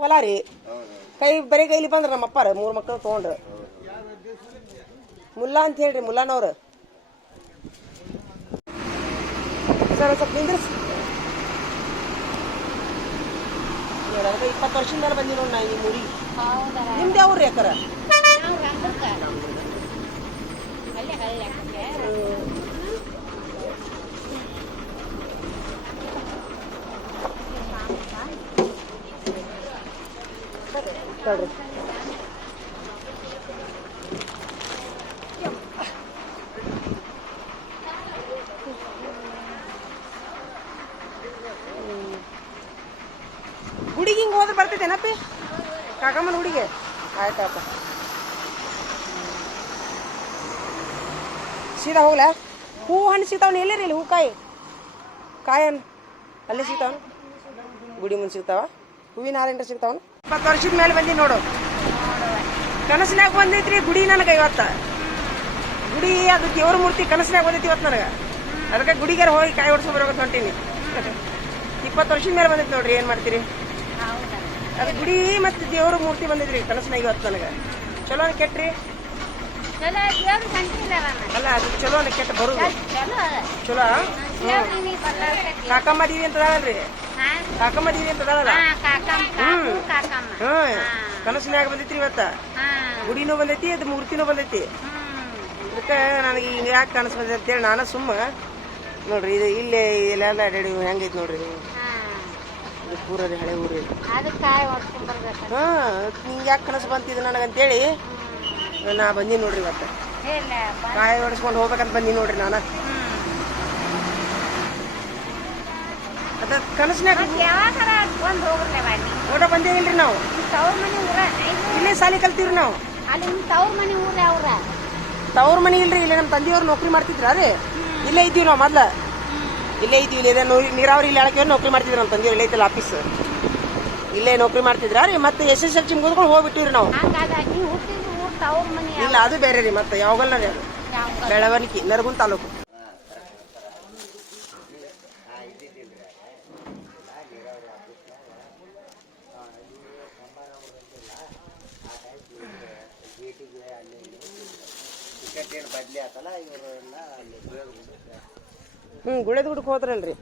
ಹೊಲ ರೀ ಕೈ ಬರೀ ಕೈಲಿ ಬಂದ್ರ ನಮ್ಮ ಅಪ್ಪಾರ 3 ಮಕ್ಕಳು ತಗೊಂಡ್ರು ಮುಲ್ಲಾ ಅಂತ ಹೇಳ್ರಿ ಮುಲ್ಲಾನವ್ರು ಸರ್ ಸ್ವಲ್ಪ ನಿಂದ್ರಿಸಿ 20 ವರ್ಷದ ಮೇಲೆ ಬಂದಿ ನೋಡಿ ನಾ ಈ ಊರಿಗೆ ನಿಮ್ದು ಯಾವ್ರಿ ಯಾಕರ ತಡ್ರಿ ಗುಡಿಗೆ ಹಿಂಗೆ ಹೋದ್ರೆ ಬರ್ತೈತೇನಪ್ಪಿ ಕಾಕಮ್ಮನ ಹುಡುಗಿ ಆಯ್ತಾಯ್ತ ಸೀದಾ ಹೋಗ್ಲಾ ಹೂ ಹಣ್ಣು ಸಿಗ್ತಾವನ ಎಲ್ಲೇರಿ ಇಲ್ಲಿ ಹೂಕಾಯಿ ಕಾಯನ್ ಅಲ್ಲೇ ಸಿಗ್ತಾವನ ಗುಡಿ ಮುಂದೆ ಸಿಗ್ತಾವ ಹೂವಿನ ಹಾಲಿಂದ ಸಿಗ್ತಾವನ 20 ವರ್ಷದ ಮೇಲೆ ಬಂದಿ ನೋಡು ಕನಸಿನಾಗ ಬಂದೈತ್ರಿ ಗುಡಿ ನನಗೆ ಇವತ್ತ ಗುಡಿ ಅದು ದೇವ್ರ ಮೂರ್ತಿ ಕನಸಿನಾಗ ಬಂದೈತಿ ಇವತ್ತು ನನಗೆ ಅದಕ್ಕೆ ಗುಡಿಗಾರ ಹೋಗಿ ಕಾಯಿ ಹೊಡ್ಸ್ಕೊಂಡ್ ಬರ್ಬೇಕು ಹೊಂಟೀನಿ 20 ವರ್ಷದ ಮೇಲೆ ಬಂದೈತಿ ನೋಡ್ರಿ ಏನ್ ಮಾಡ್ತೀರಿ ಅದು ಗುಡಿ ಮತ್ತೆ ದೇವ್ರ ಮೂರ್ತಿ ಬಂದಿದ್ರಿ ಕನಸಿನಾಗ ಇವತ್ತು ನನಗೆ ಚಲೋ ಕೆಟ್ರಿ ಅಲ್ಲ ಅದು ಚಲೋ ಕೆಟ್ಟ ಬರುದು ಚಲೋ ಕಾಕಮ್ಮ ದೀವಿ ಅಂತ ಅದಾವಲ್ರಿ ಕಾಕಮ್ಮ ದೀವಿ ಅಂತ ಅದಾವಲ್ಲ ಕನಸಿನಾಗ ಬಂದೈತ್ರಿ ಇವತ್ತ ಗುಡಿನೂ ಬಂದೈತಿ ಅದು ಮೂರ್ತಿನೂ ಬಂದೈತಿ ಅದಕ್ಕೆ ನನಗೆ ಹಿಂಗ ಯಾಕೆ ಕನಸು ಬಂದೈತಿ ಅಂತೇಳಿ ನಾನು ಸುಮ್ಮ ನೋಡ್ರಿ ಇದು ಇಲ್ಲೇ ಇಲ್ಲೆಲ್ಲ ಅಡ್ಯಾಡಿ ಹೆಂಗೈತಿ ನೋಡ್ರಿ ಪೂರ ಹಳೆ ಊರಿ ಹಿಂಗ ಯಾಕೆ ಕನಸು ಬಂತಿದ್ದು ನನಗಂತೇಳಿ ನಾ ಬಂದೀನಿ ನೋಡ್ರಿ ಇವತ್ತು ಕಾಯಿ ಹೊಡ್ಸ್ಕೊಂಡು ಹೋಗ್ಬೇಕಂತ ಬಂದೀನಿ ನೋಡ್ರಿ ನಾನು ಅದ ಕನಸಿನಾಗ ಓಟ ಬಂದೇ ಇಲ್ರಿ ನಾವು ಇಲ್ಲೇ ಸಾಲಿ ಕಲ್ತೀವ್ರಿ ನಾವು ತವ್ರ ಮನೆ ಇಲ್ರಿ ಇಲ್ಲೇ ನಮ್ಮ ತಂದೆಯವ್ರು ನೌಕರಿ ಮಾಡ್ತಿದ್ರ ರೀ ಇಲ್ಲೇ ಇದ್ದೀವಿ ನಾವು ಮೊದ್ಲ ಇಲ್ಲೇ ಇದ್ದೀವಿ ಇಲ್ಲೇ ನೀರಾವರಿ ಇಲಾಖೆ ನೌಕರಿ ಮಾಡ್ತಿದ್ರು ನಮ್ಮ ತಂದೆಯವ್ರು ಇಲ್ಲೇ ಐತಲ್ಲ ಆಫೀಸ್ ಇಲ್ಲೇ ನೌಕರಿ ಮಾಡ್ತಿದ್ರ ರೀ ಮತ್ತೆ SSLC ಮುಗಿದ್ಕೊಂಡು ಹೋಗ್ಬಿಟ್ಟಿವ್ರಿ ನಾವು ಇಲ್ಲ ಅದು ಬೇರೆ ರೀ ಮತ್ತೆ ಯಾವಾಗಲ್ಲ ರೀ ಅದು ಬೆಳವಣಿಗೆ ನರಗುಂದ ತಾಲೂಕು ಗುಳೇದ ಗುಡಕ್ಕೆ ಹೋದ್ರಲ್ರಿ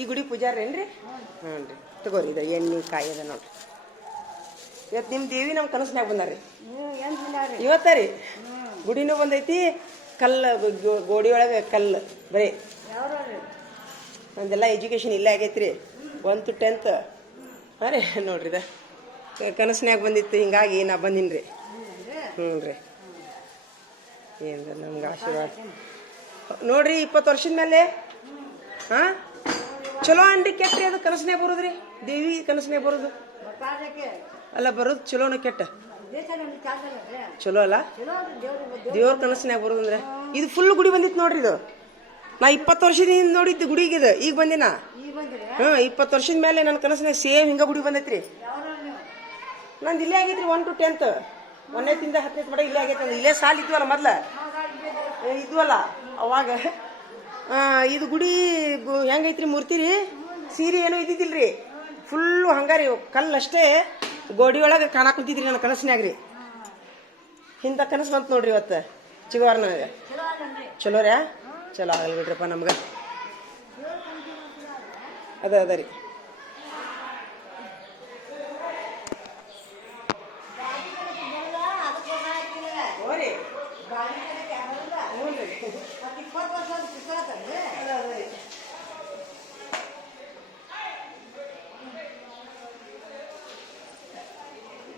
ಈ ಗುಡಿ ಪೂಜಾರಿ ಏನ್ರಿ ಹ್ಞೂ ರೀ ತಗೋರಿ ಇದು ಎಣ್ಣೆ ಕಾಯಿ ಅದ ನೋಡ್ರಿ ಇವತ್ತು ನಿಮ್ಮ ದೇವಿ ನಮ್ಮ ಕನಸಿನಾಗ ಬಂದಾರ್ರಿ ಇವತ್ತ ರೀ ಗುಡಿನೂ ಬಂದೈತಿ ಕಲ್ಲು ಗೋಡಿ ಒಳಗೆ ಕಲ್ಲು ಬರೀ ನಂದೆಲ್ಲ ಎಜುಕೇಶನ್ ಇಲ್ಲೇ ಆಗೈತ್ರಿ 1 to 10th ಹಾಂ ರೀ ನೋಡ್ರಿ ಇದು ಕನಸಿನಾಗ ಬಂದಿತ್ತು ಹಿಂಗಾಗಿ ನಾ ಬಂದೀನಿ ರೀ ಹ್ಞೂ ರೀ ಏನು ನಮ್ಗೆ ಆಶೀರ್ವಾದ ನೋಡ್ರಿ 20 ವರ್ಷದ ಮೇಲೆ ಹಾಂ ಚಲೋ ಅನ್ರಿ ಕೆಟ್ರಿ ಅದು ಕನಸನೇ ಬರೋದ್ರಿ ದೇವಿ ಕನಸನೇ ಬರೋದು ಅಲ್ಲ ಬರೋದು ಚಲೋನ ಕೆಟ್ಟ ಚಲೋ ಅಲ್ಲ ದೇವ್ರ ಕನಸನ್ಯಾಗ ಬರೋದಂದ್ರೆ ಇದು ಫುಲ್ ಗುಡಿ ಬಂದಿತ್ತು ನೋಡ್ರಿ ಇದು ನಾ 20 ವರ್ಷದಿಂದ ನೋಡಿದ್ದು ಗುಡಿಗೆ ಇದು ಈಗ ಬಂದಿನ 20 ವರ್ಷದ ಮೇಲೆ ನನ್ನ ಕನಸಿನಾಗ ಸೇಮ್ ಹಿಂಗ ಗುಡಿ ಬಂದೈತ್ರಿ ನಂದು ಇಲ್ಲೇ ಆಗೈತ್ರಿ 1 to 10th 1ನೇತಿಂದ 10ನೇ ಮಟ ಇಲ್ಲೇ ಆಗೈತೆ. ಇಲ್ಲೇ ಸಾಲ ಇದ್ವಲ್ಲ ಮೊದ್ಲ ಇದ್ವಲ್ಲ ಅವಾಗ. ಇದು ಗುಡಿ ಹೆಂಗೈತ್ರಿ ಮೂರ್ತಿ ರೀ, ಸೀರೆ ಏನೂ ಇದ್ದಿದ್ದಿಲ್ರಿ, ಫುಲ್ಲು ಹಂಗಾರಿ ಕಲ್ಲಷ್ಟೇ ಗೋಡಿ ಒಳಗೆ ಕಾಣಾಕ್ ಕುಂತಿದ್ರಿ ನನ್ನ ಕನಸಿನಾಗ ರೀ. ಇಂಥ ಕನಸು ಬಂತು ನೋಡ್ರಿ ಇವತ್ತು ಚಿಗವಾರನಾಗ. ಚಲೋ ರೀ, ಚಲೋ ಆಗಲ್ಲ ಬಿಡ್ರಪ್ಪ ನಮ್ಗೆ. ಅದ ರೀ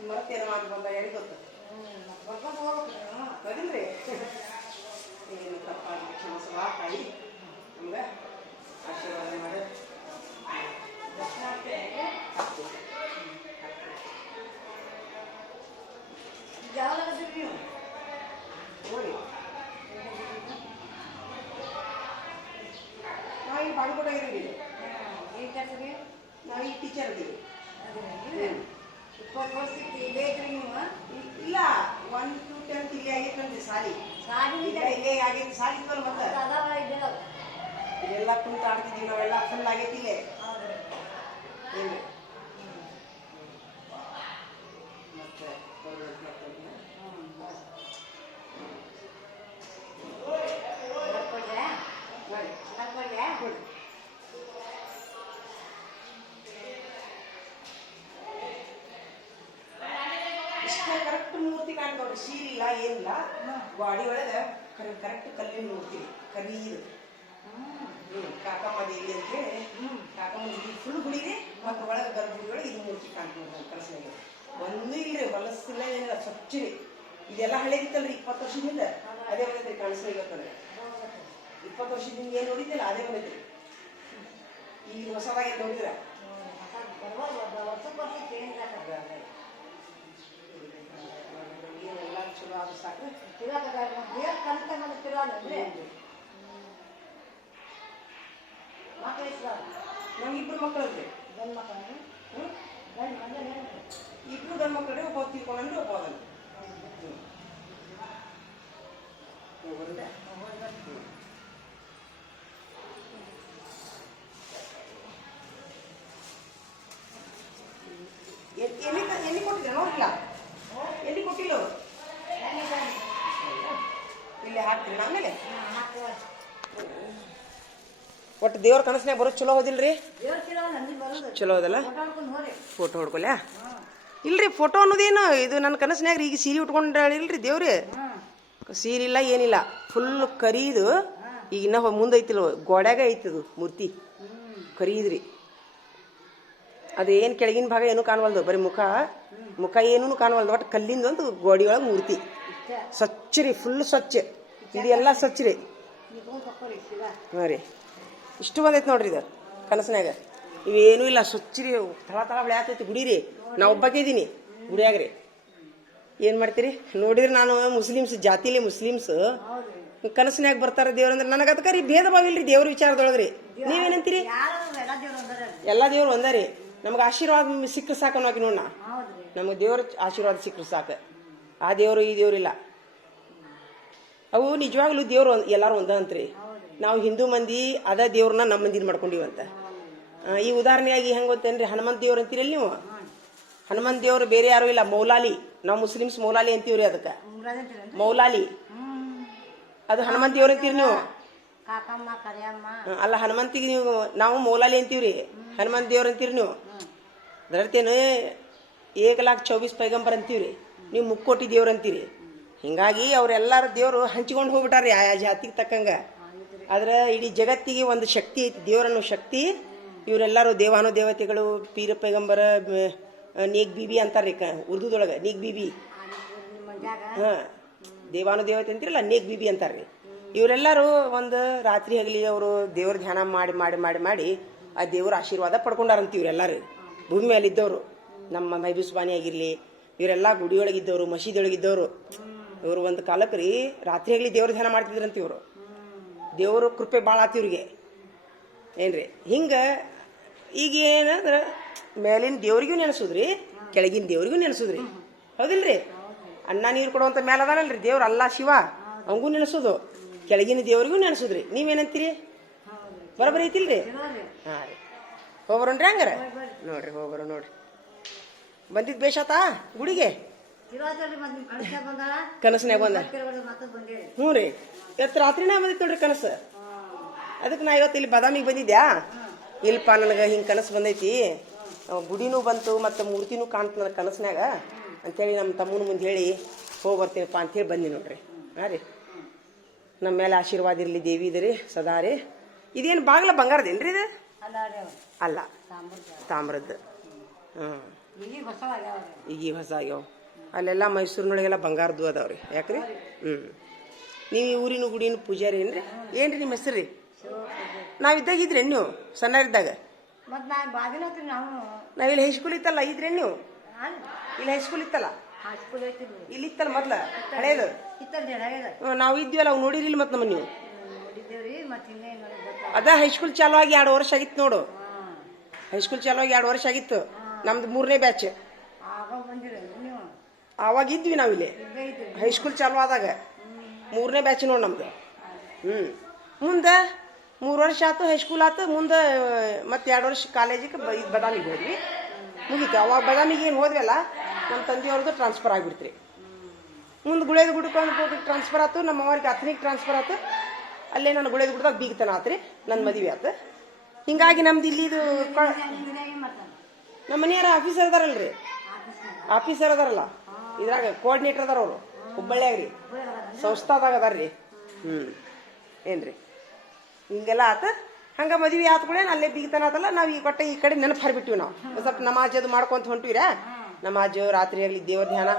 ಮತ್ತೇನು ಮಾಡಿ ಬಂದ ಯಾರಿಗೆ ಗೊತ್ತ ಅದಿಲ್ರಿ. ಏನು ತಪ್ಪಾಗಿ ಕ್ಷಮಸವ ತಾಯಿ ನಮ್ಗೆ ಆಶೀರ್ವಾದ ಮಾಡಿ ನೋಡಿ. ನಾವು ಇಲ್ಲಿ ಬಾಗಲಕೋಟ ಇದ್ದೀವಿ, ನಾವು ಈ ಟೀಚರ್ ಇದ್ದೀವಿ. 20 ವರ್ಷಕ್ಕೆ ಇಲ್ಲೇ ಇದ್ರಿ ನೀವು? ಇಲ್ಲ, 1 to 10th ಇಲ್ಲೇ ಆಗೈತೆ ಸಾಲಿ. ಇಲ್ಲೇ ಆಗೈತಿ ಸಾಲಿ ಇದ್ವಲ್ಲ ಮತ್ತೆ ಇಲ್ಲೆಲ್ಲ ಕುಂತು ಆಡ್ತಿದ್ವಿ ನಾವೆಲ್ಲ, ಫುಲ್ ಆಗೈತಿ ಇಲ್ಲೇ. ಕರೆಕ್ಟ್ ಮೂರ್ತಿ ಕಾಣ್ತವ್ರಿ, ಸೀರಿಲ್ಲ ಏನಿಲ್ಲ, ಗಾಡಿ ಒಳಗೆ ಕರೆಕ್ಟ್ ಕಲ್ಲಿನ ಮೂರ್ತಿ ಕರೀದು. ಕಾಕಮ್ಮ ದೇವಿ ಅಂತ ಹೇಳಿ ಕಾಕಮ್ಮ ದೇವಿ ಫುಲ್ ಗುಡಿ ರೀ. ಮತ್ತು ಒಳಗೆ ಗರ್ಭಗುಡಿ ಒಳಗೆ ಇದು ಮೂರ್ತಿ ಕಾಣ್ತದೆ ಕನಸಿನಾಗ. ಒಂದೂ ಇಲ್ರಿ, ಹೊಲಸಿಲ್ಲ ಏನಿಲ್ಲ, ಸ್ವಚ್ಛ ರೀ. ಇದೆಲ್ಲ ಹಳೇದಿತ್ತಲ್ರಿ 20 ವರ್ಷದಿಂದ, ಅದೇ ಬಂದೈತ್ರಿ ಕನಸಿನಾಗ. ಇವತ್ತಂದ್ರೆ 20 ವರ್ಷದಿಂದ ಏನು ನೋಡಿದ್ದಿಲ್ಲ ಅದೇ ಬಂದೈತ್ರಿ. ಈಗ ಹೊಸದಾಗಿ ನೋಡಿದ್ರ ಎಲ್ಲ ಚಲೋ ಆದ್ರೂ ಸಾಕು. ನಂಗೆ 2 ಮಕ್ಕಳು ರೀ. ಗಂಡು ಮಕ್ಕಳು? ಇಬ್ರು ಗಂಡು ಮಕ್ಕಳು ರೀ, ಒಬ್ಬ ತೀರ್ಕೊಂಡ್ರಿ, ಒಬ್ಬ ಹೋದನು. ಎಲ್ಲಿ ಕೊಟ್ಟಿದ್ರೆ ನೋಡಿಲ್ಲ, ಎಲ್ಲಿ ಕೊಟ್ಟಿಲ್ಲ ಇಲ್ಲಿ ಹಾಕ್ತೀರಿ ಆಮೇಲೆ. ಒಟ್ಟು ದೇವ್ರ ಕನಸಿನಾಗ ಬರೋದು ಚಲೋ ಹೋದಿಲ್ರಿ? ಚಲೋ ಹೋದಲ್ಲ? ಫೋಟೋ ಹೊಡ್ಕೊಲ್ಲ ಇಲ್ರಿ? ಫೋಟೋ ಅನ್ನೋದೇನು ಇದು ನನ್ನ ಕನಸಿನಾಗ ರೀ. ಈಗ ಸೀರೆ ಉಟ್ಕೊಂಡಿಲ್ರಿ ದೇವ್ರಿ, ಸೀರೆ ಇಲ್ಲ ಏನಿಲ್ಲ, ಫುಲ್ ಕರೀದು. ಈಗ ಇನ್ನ ಮುಂದೈತಿಲ್ಲ, ಗೋಡ್ಯಾಗ ಐತದು ಮೂರ್ತಿ ಕರೀದ್ರಿ. ಅದೇನು ಕೆಳಗಿನ ಭಾಗ ಏನೂ ಕಾಣವಲ್ದು, ಬರೀ ಮುಖ ಏನೂ ಕಾಣವಲ್ದು. ಒಟ್ಟು ಕಲ್ಲಿಂದ ಒಂದು ಗೋಡಿ ಒಳಗೆ ಮೂರ್ತಿ ಸ್ವಚ್ಛ ರೀ, ಫುಲ್ ಸ್ವಚ್ಛ. ಇದೆಲ್ಲ ಸ್ವಚ್ಛ ರೀ. ಹಾಂ ರೀ, ಇಷ್ಟು ಬಂದೈತೆ ನೋಡ್ರಿ ಇದು ಕನಸಿನಾಗ. ಇವೇನೂ ಇಲ್ಲ, ಸ್ವಚ್ಛ ರೀ, ತಳ ಬೆಳೆಯತೈತಿ ಗುಡಿ ರೀ. ನಾ ಒಬ್ಬಾಕೆ ಇದ್ದೀನಿ ಗುಡಿಯಾಗ ರೀ. ಏನು ಮಾಡ್ತೀರಿ ನೋಡಿದ್ರೆ, ನಾನು ಮುಸ್ಲಿಮ್ಸ್ ಜಾತಿಲಿ ಮುಸ್ಲಿಮ್ಸ್ ಕನಸಿನಾಗ ಬರ್ತಾರ ದೇವ್ರಂದ್ರೆ ನನಗೆ ಅದಕ್ಕೆ ರೀ ಭೇದ ಭಾವ ಇಲ್ರಿ ದೇವ್ರ ವಿಚಾರದೊಳಗ್ರಿ. ನೀವೇನಂತೀರಿ? ಎಲ್ಲ ದೇವ್ರು ಒಂದ ರೀ. ನಮ್ಗೆ ಆಶೀರ್ವಾದ ಸಿಕ್ಕರೆ ಸಾಕು ಅನ್ನೋಕೆ ನೋಡ, ನಮಗೆ ದೇವ್ರ ಆಶೀರ್ವಾದ ಸಿಕ್ಕರು ಸಾಕು. ಆ ದೇವರು ಈ ದೇವ್ರಿಲ್ಲ. ಅವು ನಿಜವಾಗ್ಲೂ ದೇವ್ರು ಎಲ್ಲಾರು ಒಂದ ಅಂತ್ರಿ. ನಾವು ಹಿಂದೂ ಮಂದಿ ಅದ ದೇವ್ರನ್ನ ನಮ್ಮ ಮಂದಿನ ಮಾಡ್ಕೊಂಡಿವಂತ. ಈ ಉದಾಹರಣೆಯಾಗಿ ಹೆಂಗೆ ಗೊತ್ತೇನ್ರಿ, ಹನುಮಂತ ದೇವ್ರು ಅಂತೀರಲ್ಲಿ ನೀವು. ಹನುಮಂತ ದೇವ್ರು ಬೇರೆ ಯಾರು ಇಲ್ಲ, ಮೌಲಾಲಿ. ನಾವು ಮುಸ್ಲಿಮ್ಸ್ ಮೌಲಾಲಿ ಅಂತೀವ್ರಿ. ಅದಕ್ಕೆ ಮೌಲಾಲಿ, ಅದು ಹನುಮಂತ ದೇವ್ರು ಅಂತೀರಿ ನೀವು. ಅಲ್ಲ, ಹನುಮಂತಿಗೆ ನೀವು, ನಾವು ಮೌಲಾಲಿ ಅಂತೀವ್ರಿ, ಹನುಮಂತ ದೇವ್ರು ಅಂತೀರಿ ನೀವು. ಅದರರ್ತೇನು 1,24,000 ಪೈಗಂಬರ್ ಅಂತೀವ್ರಿ, ನೀವು 3,00,00,000 ದೇವ್ರು ಅಂತೀರಿ. ಹಿಂಗಾಗಿ ಅವರೆಲ್ಲರ ದೇವರು ಹಂಚ್ಕೊಂಡು ಹೋಗ್ಬಿಟ್ಟಾರ್ರಿ ಆಯಾ ಜಾತಿಗೆ ತಕ್ಕಂಗ. ಆದ್ರೆ ಇಡೀ ಜಗತ್ತಿಗೆ ಒಂದು ಶಕ್ತಿ ಐತಿ, ದೇವರನ್ನೋ ಶಕ್ತಿ. ಇವರೆಲ್ಲರೂ ದೇವಾನು ದೇವತೆಗಳು, ಪೀರ ಪೈಗಂಬರ, ನೇಕ್ ಬೀಬಿ ಅಂತಾರ್ರಿ ಉರ್ದುದೊಳಗೆ, ನೇಕ್ ಬೀಬಿ. ಹಾಂ, ದೇವಾನು ದೇವತೆ ಅಂತಿರಲ್ಲ, ನೇಕ್ ಬೀಬಿ ಅಂತಾರ್ರಿ. ಇವರೆಲ್ಲರೂ ಒಂದು ರಾತ್ರಿ ಹಗಲಿ ಅವರು ದೇವ್ರ ಧ್ಯಾನ ಮಾಡಿ ಮಾಡಿ ಮಾಡಿ ಮಾಡಿ ಆ ದೇವ್ರ ಆಶೀರ್ವಾದ ಪಡ್ಕೊಂಡಾರಂತ. ಇವರೆಲ್ಲರೂ ಭೂಮಿ ಮೇಲೆ ಇದ್ದವರು, ನಮ್ಮ ಮೈಬೂಸ್ಬಾನಿ ಆಗಿರಲಿ, ಇವರೆಲ್ಲ ಗುಡಿಯೊಳಗಿದ್ದವರು, ಮಸೀದಿಯೊಳಗಿದ್ದವರು. ಇವರು ಒಂದು ಕಾಲಕ್ಕೆ ರೀ ರಾತ್ರಿ ಹಗಲಿ ದೇವ್ರ ಧ್ಯಾನ ಮಾಡ್ತಿದ್ರಂತ. ಇವರು ದೇವರು ಕೃಪೆ ಭಾಳ ಆತಿ ಇವ್ರಿಗೆ, ಏನ್ರಿ. ಹಿಂಗೆ ಈಗ ಏನಂದ್ರೆ ಮೇಲಿನ ದೇವ್ರಿಗೂ ನೆನೆಸೋದ್ರಿ, ಕೆಳಗಿನ ದೇವ್ರಿಗೂ ನೆನೆಸೋದ್ರಿ ಹೌದಿಲ್ರಿ ಅನ್ನ ನೀರು ಕೊಡುವಂಥ ಮೇಲೆ ಅದಾನಲ್ರಿ ದೇವ್ರು ಅಲ್ಲ ಶಿವ ಅವಂಗೂ ನೆನೆಸೋದು ಕೆಳಗಿನ ದೇವ್ರಿಗೂ ನೆನೆಸೋದ್ರಿ ನೀವೇನಂತೀರಿ ಬರೋಬ್ಬರಿ ಐತಿಲ್ರಿ ಹಾಂ ರೀ ಹೋಗ್ಬರೋಣ್ರಿ ಹಂಗಾರ ನೋಡ್ರಿ ಹೋಗ್ಬರೋ ನೋಡ್ರಿ ಬಂದಿದ್ದು ಬೇಷಾತಾ ಗುಡಿಗೆ ಕನಸನ್ಯಾಗ ಬಂದ ಹ್ಞೂ ರೀ ಇವತ್ತು ರಾತ್ರಿನೇ ಬಂದಿತ್ತು ನೋಡ್ರಿ ಕನಸು ಅದಕ್ಕೆ ನಾ ಇವತ್ತು ಇಲ್ಲಿ ಬಾದಾಮಿಗೆ ಬಂದಿದ್ಯಾ ಇಲ್ಪ ನನಗೆ ಹಿಂಗೆ ಕನಸು ಬಂದೈತಿ ಗುಡಿನೂ ಬಂತು ಮತ್ತು ಮೂರ್ತಿನೂ ಕಾಣ್ತು ನನಗೆ ಕನಸಿನಾಗ ಅಂಥೇಳಿ ನಮ್ಮ ತಮ್ಮನ ಮುಂದೆ ಹೇಳಿ ಹೋಗಿ ಬರ್ತೀನಪ್ಪ ಅಂಥೇಳಿ ಬಂದಿ ನೋಡ್ರಿ ಹಾಂ ರೀ ನಮ್ಮ ಮೇಲೆ ಆಶೀರ್ವಾದ ಇರಲಿ ದೇವಿ ಇದೆ ರೀ ಸದಾ ರೀ ಇದೇನು ಬಾಗ್ಲ ಬಂಗಾರದೇನು ರೀ ಇದು ಅಲ್ಲ ತಾಮ್ರದ್ದು ಹ್ಞೂ ಈಗ ಹೊಸ ಆಗ್ಯಾವ ಅಲ್ಲೆಲ್ಲ ಮೈಸೂರಿನೊಳಗೆಲ್ಲ ಬಂಗಾರದ್ದು ಅದಾವ್ರಿ ಯಾಕ್ರಿ ಹ್ಞೂ ನೀವು ಈ ಊರಿನ ಗುಡಿನ ಪೂಜಾರಿ ಏನ್ರಿ ಏನ್ರಿ ನಿಮ್ಮ ಹೆಸರು ರೀ ನಾವಿದ್ದಾಗಿದ್ರಿ ನೀವು ಸಣ್ಣರಿದ್ದಾಗ ನಾವಿಲ್ಲಿ ಹೈಸ್ಕೂಲ್ ಇತ್ತಲ್ಲ ಇದ್ರಿ ನೀವು ಇಲ್ಲಿ ಹೈಸ್ಕೂಲ್ ಇತ್ತಲ್ಲ ಇಲ್ಲಿ ಇತ್ತಲ್ಲ ಮೊದ್ಲ ಹಳೇದು ನಾವು ಇದ್ವಲ್ಲ ಅವ್ ನೋಡಿರಿಲ್ಲ ಮತ್ತೆ ನಮ್ಮ ನೀವು ಅದ ಹೈಸ್ಕೂಲ್ ಚಾಲು ಆಗಿ 2 ವರ್ಷ ಆಗಿತ್ತು ನೋಡು ಹೈಸ್ಕೂಲ್ ಚಾಲು ಆಗಿ 2 ವರ್ಷ ಆಗಿತ್ತು ನಮ್ದು 3ನೇ ಬ್ಯಾಚ್ ಆವಾಗ ಇದ್ವಿ ನಾವಿಲ್ಲಿ ಹೈಸ್ಕೂಲ್ ಚಾಲು ಆದಾಗ 3ನೇ ಬ್ಯಾಚ್ ನೋಡಿ ನಮ್ದು ಮುಂದೆ 3 ವರ್ಷ ಆಯ್ತು ಹೈಸ್ಕೂಲ್ ಆಯ್ತು ಮುಂದೆ ಮತ್ತೆ 2 ವರ್ಷ ಕಾಲೇಜಿಗೆ ಬದಾಮಿಗೆ ಹೋದ್ವಿ ಮುಗೀತು ಅವಾಗ ಬದಾಮಿಗೆ ಏನು ಹೋದ್ವಲ್ಲ ನಮ್ಮ ತಂದೆಯವ್ರದ್ದು ಟ್ರಾನ್ಸ್ಫರ್ ಆಗಿಬಿಡ್ತ್ರಿ ಮುಂದೆ ಗುಳೇದ ಗುಡ್ಕೊಂಡು ಟ್ರಾನ್ಸ್ಫರ್ ಆಯ್ತು ನಮ್ಮ ಅವ್ರಿಗೆ ಅಥನಿಗೆ ಟ್ರಾನ್ಸ್ಫರ್ ಆಯ್ತು ಅಲ್ಲೇ ನಾನು ಗುಳೇದ ಗುಡ್ದಾಗ ಬೀಗ್ತಾನ ಆತ್ರಿ ನನ್ನ ಮದುವೆ ಆಯ್ತು ಹಿಂಗಾಗಿ ನಮ್ದು ಇಲ್ಲಿ ಇದು ನಮ್ಮ ಮನೆಯಾರ ಆಫೀಸರ್ ಅದಾರಲ್ರಿ ಆಫೀಸರ್ ಅದಾರಲ್ಲ ಇದ್ರಾಗ ಕೋಆರ್ಡಿನೇಟರ್ ಅದಾರ ಅವರು ಹುಬ್ಬಳ್ಳಿಯಾಗ ರೀ ಸಂಸ್ಥಾದಾಗ ಅದಾರ್ರಿ ಏನ್ರಿ ಹಿಂಗೆಲ್ಲ ಆತ ಹಂಗೆ ಮದುವೆ ಆತ್ಗಳೇನು ಅಲ್ಲೇ ಬೀಗ್ತಾನ ಆತಲ್ಲ ನಾವು ಈ ಕೊಟ್ಟೆ ಈ ಕಡೆ ನೆನಪು ಹರಿಬಿಟ್ಟಿವಿ ನಾವು ಸ್ವಲ್ಪ ನಮಾಜ್ ಅದು ಮಾಡ್ಕೊಂತ ಹೊಂಟಿವ್ರಾ ನಮಾಜು ರಾತ್ರಿ ಆಗಲಿ ದೇವ್ರ ಧ್ಯಾನ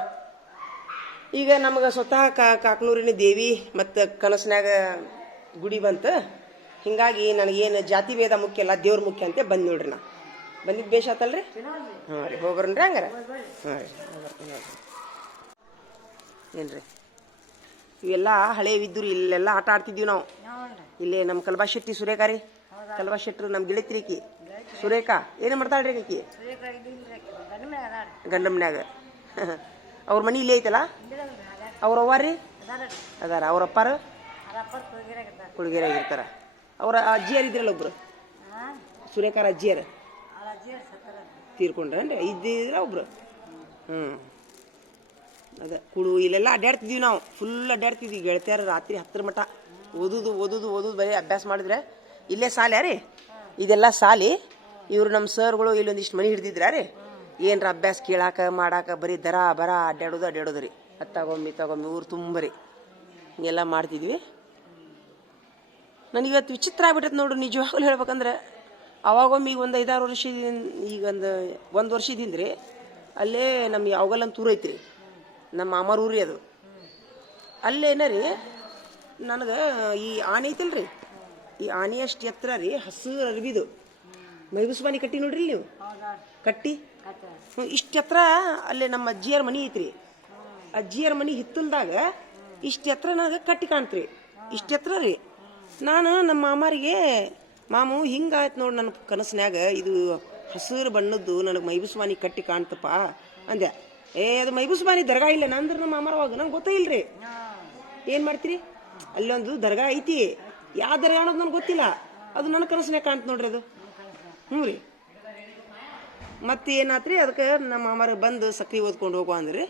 ಈಗ ನಮಗೆ ಸ್ವತಃ ಕಾಕನೂರಿನ ದೇವಿ ಮತ್ತು ಕನಸಿನಾಗ ಗುಡಿ ಬಂತು ಹಿಂಗಾಗಿ ನನಗೇನು ಜಾತಿ ಭೇದ ಮುಖ್ಯ ಅಲ್ಲ ದೇವ್ರ ಮುಖ್ಯ ಅಂತ ಬಂದು ನೋಡ್ರಿ ನಾ ಬಂದಿದ್ದು ಬೇಷ ಆತಲ್ರಿ ಹಾಂ ರೀ ಹೋಗ್ಬರ್ರಿ ಹಂಗಾರ ಹಾಂ ರೀ ಏನ್ರಿ ಇವೆಲ್ಲ ಹಳೇವಿದ್ದು ಇಲ್ಲೆಲ್ಲ ಆಟ ಆಡ್ತಿದ್ವಿ ನಾವು ಇಲ್ಲೇ ನಮ್ಮ ಕಲ್ಬಾ ಶೆಟ್ಟಿ ಸುರೇಖಾ ರೀ ಕಲ್ಬಾ ಶೆಟ್ರು ನಮ್ಮ ಗಿಳಿತ್ರಿ ಆಕಿ ಸುರೇಖಾ ಏನು ಮಾಡ್ತಾಳ್ರಿ ಆಕಿ ಗಂಡಮ್ಮನ್ಯಾಗ ಅವ್ರ ಮನೆ ಇಲ್ಲೇ ಐತಲ್ಲ ಅವ್ರ ಅವ್ವ ರೀ ಅದಾರ ಅವ್ರ ಅಪ್ಪಾರ ಕುಳ್ಗೇರಾಗಿರ್ತಾರ ಅವ್ರ ಅಜ್ಜಿಯರ್ ಇದ್ರಲ್ಲ ಒಬ್ರು ಸುರೇಖಾರ ಅಜ್ಜಿಯರ್ ತೀರ್ಕೊಂಡ್ರೇನ್ರಿ ಇದ್ದಿದ್ರ ಒಬ್ರು ಅದ ಕುಳು ಇಲ್ಲೆಲ್ಲ ಅಡ್ಡಾಡ್ತಿದ್ವಿ ನಾವು ಫುಲ್ ಅಡ್ಡಾಡ್ತಿದ್ವಿ ಗೆಳತಿಯರ ರಾತ್ರಿ 10 ಮಟ ಓದೋದು ಬರೀ ಅಭ್ಯಾಸ ಮಾಡಿದ್ರೆ ಇಲ್ಲೇ ಸಾಲಿ ರೀ ಇದೆಲ್ಲ ಸಾಲಿ ಇವ್ರು ನಮ್ಮ ಸರ್ಗಳು ಇಲ್ಲೊಂದಿಷ್ಟು ಮನೆ ಹಿಡ್ದಿದ್ರ ರೀ ಏನರ ಅಭ್ಯಾಸ ಕೇಳಾಕ ಮಾಡಾಕ ಬರೀ ದರ ಬರ ಅಡ್ಡಾಡೋದು ರೀ ತಗೊಮ್ಮಿ ಊರು ತುಂಬ ರೀ ಹಿಂಗೆಲ್ಲ ಮಾಡ್ತಿದ್ವಿ ನನಗಿವತ್ತು ವಿಚಿತ್ರ ಆಗ್ಬಿಟ್ಟೈತೆ ನೋಡ್ರಿ ನಿಜವಾಗ್ಲೂ ಹೇಳ್ಬೇಕಂದ್ರೆ ಅವಾಗೊಮ್ಮೆ ಈಗ ಒಂದು 5-6 ವರ್ಷದಿಂದ ಈಗ ಒಂದು ವರ್ಷದಿಂದ ರೀ ಅಲ್ಲೇ ನಮ್ಮ ಯಾವಾಗಲ್ಲಂತ ಊರು ಐತ್ರಿ ನಮ್ಮ ಮಾಮಾರ ಊರಿ ಅದು ಅಲ್ಲೇನ ರೀ ನನಗೆ ಈ ಆನೆ ಐತಲ್ರಿ ಈ ಆನೆ ಅಷ್ಟು ಎತ್ತರ ರೀ ಹಸಿರು ಅರ್ಬಿದು ಮೈಬೂಸ್ವಾನಿ ಕಟ್ಟಿ ನೋಡ್ರಿ ನೀವು ಕಟ್ಟಿ ಇಷ್ಟು ಎತ್ತರ ಅಲ್ಲೇ ನಮ್ಮ ಅಜ್ಜಿಯರ ಮನೆ ಐತ್ರಿ ಅಜ್ಜಿಯರ ಮನೆ ಹಿತ್ತಲ್ದಾಗ ಇಷ್ಟು ಎತ್ತರ ನನಗೆ ಕಟ್ಟಿ ಕಾಣ್ತ್ರಿ ಇಷ್ಟು ಎತ್ತರ ರೀ ನಾನು ನಮ್ಮ ಮಾಮಾರಿಗೆ ಮಾಮು ಹಿಂಗಾಯ್ತು ನೋಡಿ ನನ್ನ ಕನಸಿನ್ಯಾಗ ಇದು ಹಸಿರು ಬಣ್ಣದ್ದು ನನಗೆ ಮೈಬೂಸ್ವಾನಿ ಕಟ್ಟಿ ಕಾಣ್ತಪ್ಪ ಅಂದೆ ಅದು ಮೈಬೂಸ್ವಾನಿ ದರ್ಗಾ ಇಲ್ಲ ನಂದ್ರೆ ನಮ್ಮ ಮಾಮಾರವಾಗ ನಂಗೆ ಗೊತ್ತೇ ಇಲ್ರಿ ಏನು ಮಾಡ್ತೀರಿ ಅಲ್ಲೊಂದು ದರ್ಗಾ ಐತಿ ಯಾವ ದರ್ಗಾ ಅನ್ನೋದು ನನಗೆ ಗೊತ್ತಿಲ್ಲ ಅದು ನನ್ನ ಕನಸಿನ್ಯಾಗ ಕಾಣ್ತು ನೋಡ್ರಿ ಅದು ರೀ ಮತ್ತೆ ಏನಾತ್ರಿ ಅದಕ್ಕೆ ನಮ್ಮ ಮಾಮಾರಿಗೆ ಬಂದು ಸಕ್ರೆ ಓದ್ಕೊಂಡು ಹೋಗುವ ಅಂದ್ರಿ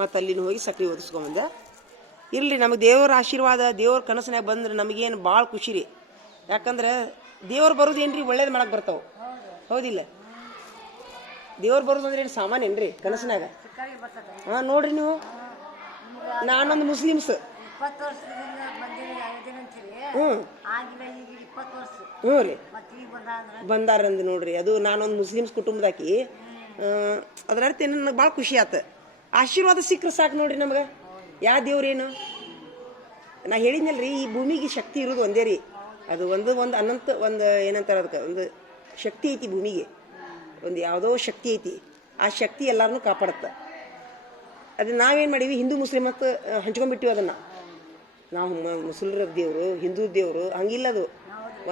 ಮತ್ತು ಅಲ್ಲಿನ ಹೋಗಿ ಸಕ್ರೆ ಓದಿಸ್ಕೊಂಬಂದೆ ಇರಲಿ ನಮಗೆ ದೇವ್ರ ಆಶೀರ್ವಾದ ದೇವ್ರ ಕನಸಿನಾಗ ಬಂದ್ರೆ ನಮಗೇನು ಭಾಳ ಖುಷಿ ರೀ ಯಾಕಂದ್ರೆ ದೇವ್ರು ಬರೋದು ಏನ್ರಿ ಒಳ್ಳೇದು ಮಾಡಕ್ಕೆ ಬರ್ತಾವೆ ಹೌದಿಲ್ಲ ದೇವ್ರು ಬರೋದು ಅಂದ್ರೆ ಏನು ಸಾಮಾನ್ಯ ಏನ್ರಿ ಕನಸಿನಾಗ ಹಾಂ ನೋಡ್ರಿ ನೀವು ನಾನೊಂದು ಮುಸ್ಲಿಮ್ಸ್ ಹ್ಞೂ ರೀ ಬಂದಾರಂದು ನೋಡ್ರಿ ಅದು ನಾನೊಂದು ಮುಸ್ಲಿಮ್ಸ್ ಕುಟುಂಬದಾಕಿ ಅದ್ರ ಅರ್ಥ ಏನು ನನಗೆ ಭಾಳ ಖುಷಿ ಆಯ್ತು ಆಶೀರ್ವಾದ ಸಿಕ್ಕರೆ ಸಾಕು ನೋಡ್ರಿ ನಮ್ಗೆ ಯಾವ ದೇವ್ರೇನು ನಾ ಹೇಳಿದ್ನಲ್ರಿ ಈ ಭೂಮಿಗೆ ಶಕ್ತಿ ಇರೋದು ಒಂದೇ ರೀ ಅದು ಒಂದು ಅನಂತ ಒಂದು ಏನಂತಾರೆ ಅದಕ್ಕೆ ಒಂದು ಶಕ್ತಿ ಐತಿ ಭೂಮಿಗೆ ಒಂದು ಯಾವುದೋ ಶಕ್ತಿ ಐತಿ ಆ ಶಕ್ತಿ ಎಲ್ಲರನ್ನೂ ಕಾಪಾಡುತ್ತೆ ಅದು ನಾವೇನು ಮಾಡೀವಿ ಹಿಂದೂ ಮುಸ್ಲಿಮ್ ಅಂತ ಹಂಚ್ಕೊಂಡ್ಬಿಟ್ಟಿವಿ ಅದನ್ನು ನಾವು ಮುಸ್ಲಿಮರ ದೇವರು ಹಿಂದೂ ದೇವರು ಹಂಗಿಲ್ಲದು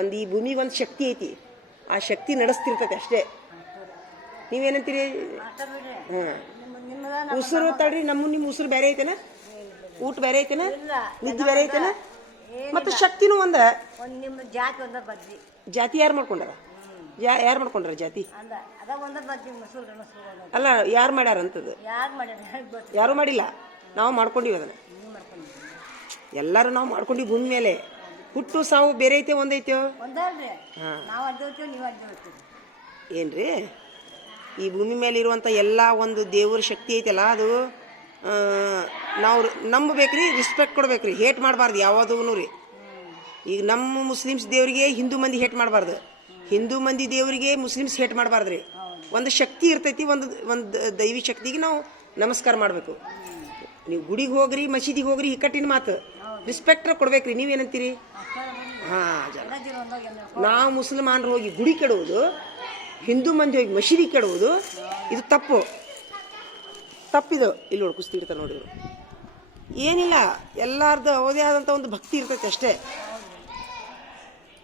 ಒಂದು ಈ ಭೂಮಿಗೆ ಒಂದು ಶಕ್ತಿ ಐತಿ ಆ ಶಕ್ತಿ ನಡೆಸ್ತಿರ್ತೈತೆ ಅಷ್ಟೇ ನೀವೇನಂತೀರಿ? ಅಷ್ಟ ಬಿಡ್ರಿ. ಹಾಂ, ನಿಮ್ಮದ ಉಸಿರು ತಡ್ರಿ, ನಿಮ್ಮ ಉಸಿರು ಬೇರೆ ಐತೆನ, ಊಟ ಬೇರೆ ಐತೆನ, ಇಲ್ಲ. ನಿದ್ದೆ ಬೇರೆ ಐತೆನ, ಏನಿಲ್ಲ. ಮತ್ತು ಶಕ್ತಿನೂ ಒಂದ. ಒಂದು ನಿಮ್ಮ ಜಾತಿ ಒಂದ ಬದ್ರಿ ಜಾತಿ ಯಾರು ಮಾಡ್ಕೊಂಡಾರ? ಯಾರು ಮಾಡ್ಕೊಂಡ್ರ ಜಾತಿ? ಅಂದ ಅದ ಒಂದ ಬದ್ರಿ ಮಸೂರು ಅನ್ನೋದು. ಅಲ್ಲ, ಯಾರು ಮಾಡ್ಯಾರ ಅಂತದ್ದು? ಯಾರು ಮಾಡ್ಯಾರ ಗೊತ್ತು. ಯಾರೂ ಮಾಡಿಲ್ಲ, ನಾವು ಮಾಡ್ಕೊಂಡಿವಿ ಅದನ್ನು. ನೀವು ಮಾಡ್ಕೊಂಡಿದ್ದೀರಿ ಎಲ್ಲರೂ ನಾವು ಮಾಡ್ಕೊಂಡಿವಿ. ಭೂಮಿ ಮೇಲೆ ಹುಟ್ಟು ಸಾವು ಬೇರೆ ಐತೆ ಒಂದೈತೋ? ಒಂದಲ್ರಿ. ಹಾಂ, ನಾವು ಅಡ್ಡ ಹೋಗ್ತೀವಿ, ನೀವು ಅಡ್ಡ ಹೋಗ್ತೀವಿ. ಏನ್ರಿ, ಈ ಭೂಮಿ ಮೇಲೆ ಇರುವಂಥ ಎಲ್ಲ ಒಂದು ದೇವ್ರ ಶಕ್ತಿ ಐತಲ್ಲ, ಅದು ನಾವು ನಂಬಬೇಕ್ರಿ, ರಿಸ್ಪೆಕ್ಟ್ ಕೊಡ್ಬೇಕ್ರಿ, ಹೇಟ್ ಮಾಡಬಾರ್ದು ಯಾವುದೂ ರೀ. ಈಗ ನಮ್ಮ ಮುಸ್ಲಿಮ್ಸ್ ದೇವರಿಗೆ ಹಿಂದೂ ಮಂದಿ ಹೇಟ್ ಮಾಡಬಾರ್ದು, ಹಿಂದೂ ಮಂದಿ ದೇವರಿಗೆ ಮುಸ್ಲಿಮ್ಸ್ ಹೇಟ್ ಮಾಡಬಾರ್ದು ರೀ. ಒಂದು ಶಕ್ತಿ ಇರ್ತೈತಿ, ಒಂದು ದೈವಿ ಶಕ್ತಿಗೆ ನಾವು ನಮಸ್ಕಾರ ಮಾಡಬೇಕು. ನೀವು ಗುಡಿಗೆ ಹೋಗ್ರಿ, ಮಸೀದಿಗೆ ಹೋಗ್ರಿ, ಹಿಕ್ಕಟ್ಟಿನ ಮಾತು, ರಿಸ್ಪೆಕ್ಟ್ ಕೊಡ್ಬೇಕ್ರಿ. ನೀವೇನಂತೀರಿ? ಹಾಂ, ಜನ ನಾವು ಮುಸಲ್ಮಾನರು ಹೋಗಿ ಗುಡಿ ಕೆಡುವುದು, ಹಿಂದೂ ಮಂದಿ ಹೋಗಿ ಮಸೀದಿ ಕೆಡುವುದು, ಇದು ತಪ್ಪು, ತಪ್ಪಿದು. ಇಲ್ಲಿ ನೋಡಿ ಕುಸ್ತಿ ಇರ್ತಾರೆ ನೋಡಿ, ಇವರು ಏನಿಲ್ಲ, ಎಲ್ಲಾರ್ದು ಅವದೇ ಆದಂಥ ಒಂದು ಭಕ್ತಿ ಇರ್ತೈತೆ ಅಷ್ಟೇ.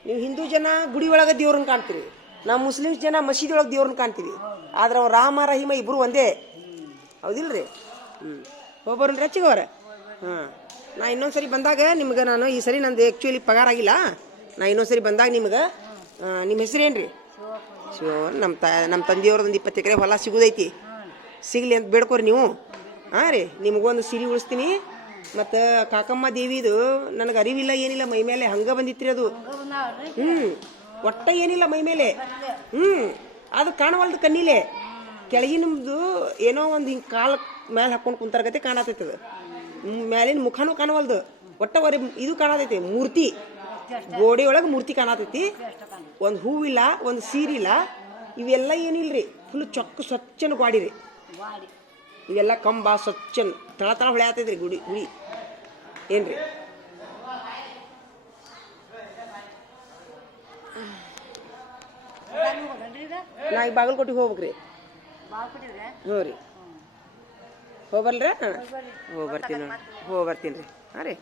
ನೀವು ಹಿಂದೂ ಜನ ಗುಡಿ ಒಳಗೆ ದೇವ್ರನ್ನ ಕಾಣ್ತೀರಿ, ನಾವು ಮುಸ್ಲಿಮ್ಸ್ ಜನ ಮಸೀದಿ ಒಳಗೆ ದೇವ್ರನ್ನ ಕಾಣ್ತೀವಿ. ಆದ್ರೆ ಅವ್ರು ರಾಮ ರಹೀಮ ಇಬ್ಬರು ಒಂದೇ, ಹೌದಿಲ್ರಿ? ಹೋಗ್ಬರ್ರಿ ರಚಿಗವ್ರ. ಹಾಂ, ನಾ ಇನ್ನೊಂದು ಸರಿ ಬಂದಾಗ ನಿಮ್ಗೆ, ನಾನು ಈ ಸರಿ ನಂದು ಆ್ಯಕ್ಚುಲಿ ಪಗಾರ ಆಗಿಲ್ಲ, ನಾ ಇನ್ನೊಂದು ಸರಿ ಬಂದಾಗ ನಿಮ್ಗೆ, ನಿಮ್ಮ ಹೆಸರು ಏನು ರೀ? ನಮ್ಮ ತಂದೆಯವ್ರದ್ದು 20 ಎಕರೆ ಹೊಲ ಸಿಗೋದೈತಿ, ಸಿಗಲಿ ಅಂತ ಬೇಡ್ಕೊರಿ ನೀವು. ಹಾಂ ರೀ, ನಿಮಗೊಂದು ಸೀರೆ ಉಳಿಸ್ತೀನಿ. ಮತ್ತು ಕಾಕಮ್ಮ ದೇವಿದು ನನಗೆ ಅರಿವಿಲ್ಲ, ಏನಿಲ್ಲ, ಮೈ ಮೇಲೆ ಹಂಗೆ ಬಂದಿತ್ರಿ ಅದು. ಒಟ್ಟ ಏನಿಲ್ಲ ಮೈ ಮೇಲೆ. ಅದು ಕಾಣವಲ್ದು ಕಣ್ಣಿಲೆ, ಕೆಳಗಿನದು ಏನೋ ಒಂದು ಹಿಂಗೆ ಕಾಲು ಮೇಲೆ ಹಾಕ್ಕೊಂಡು ಕುಂತಾರಗತೆ ಕಾಣತೈತದ, ಮ್ಯಾಲಿನ ಮುಖನೂ ಕಾಣವಲ್ದು, ಒಟ್ಟ ಇದು ಕಾಣತೈತಿ, ಮೂರ್ತಿ, ಗೋಡೆ ಒಳಗೆ ಮೂರ್ತಿ ಕಾಣತೈತಿ. ಒಂದು ಹೂವಿಲ್ಲ, ಒಂದು ಸೀರಿಲ್ಲ, ಇವೆಲ್ಲ ಏನಿಲ್ರಿ, ಫುಲ್ ಚೊಕ್ಕ ಸ್ವಚ್ಛನ ಗಾಡಿ ರೀ. ಇವೆಲ್ಲ ಕಂಬ ಸ್ವಚ್ಛನ್ ತಳ ತಳ ಹೊಳೆಯತ್ತೈತ್ರಿ ಗುಡಿ ಏನ್ರಿ. ನಾ ಈಗ ಬಾಗಲಕೋಟೆಗೆ ಹೋಗ್ಬೇಕ್ರಿ. ಹ್ಞೂ ರೀ, ಹೋಗ್ಬಲ್ರ? ಹೋಗ್ಬರ್ತೀನಿ ರೀ. ಹಾಂ ರೀ,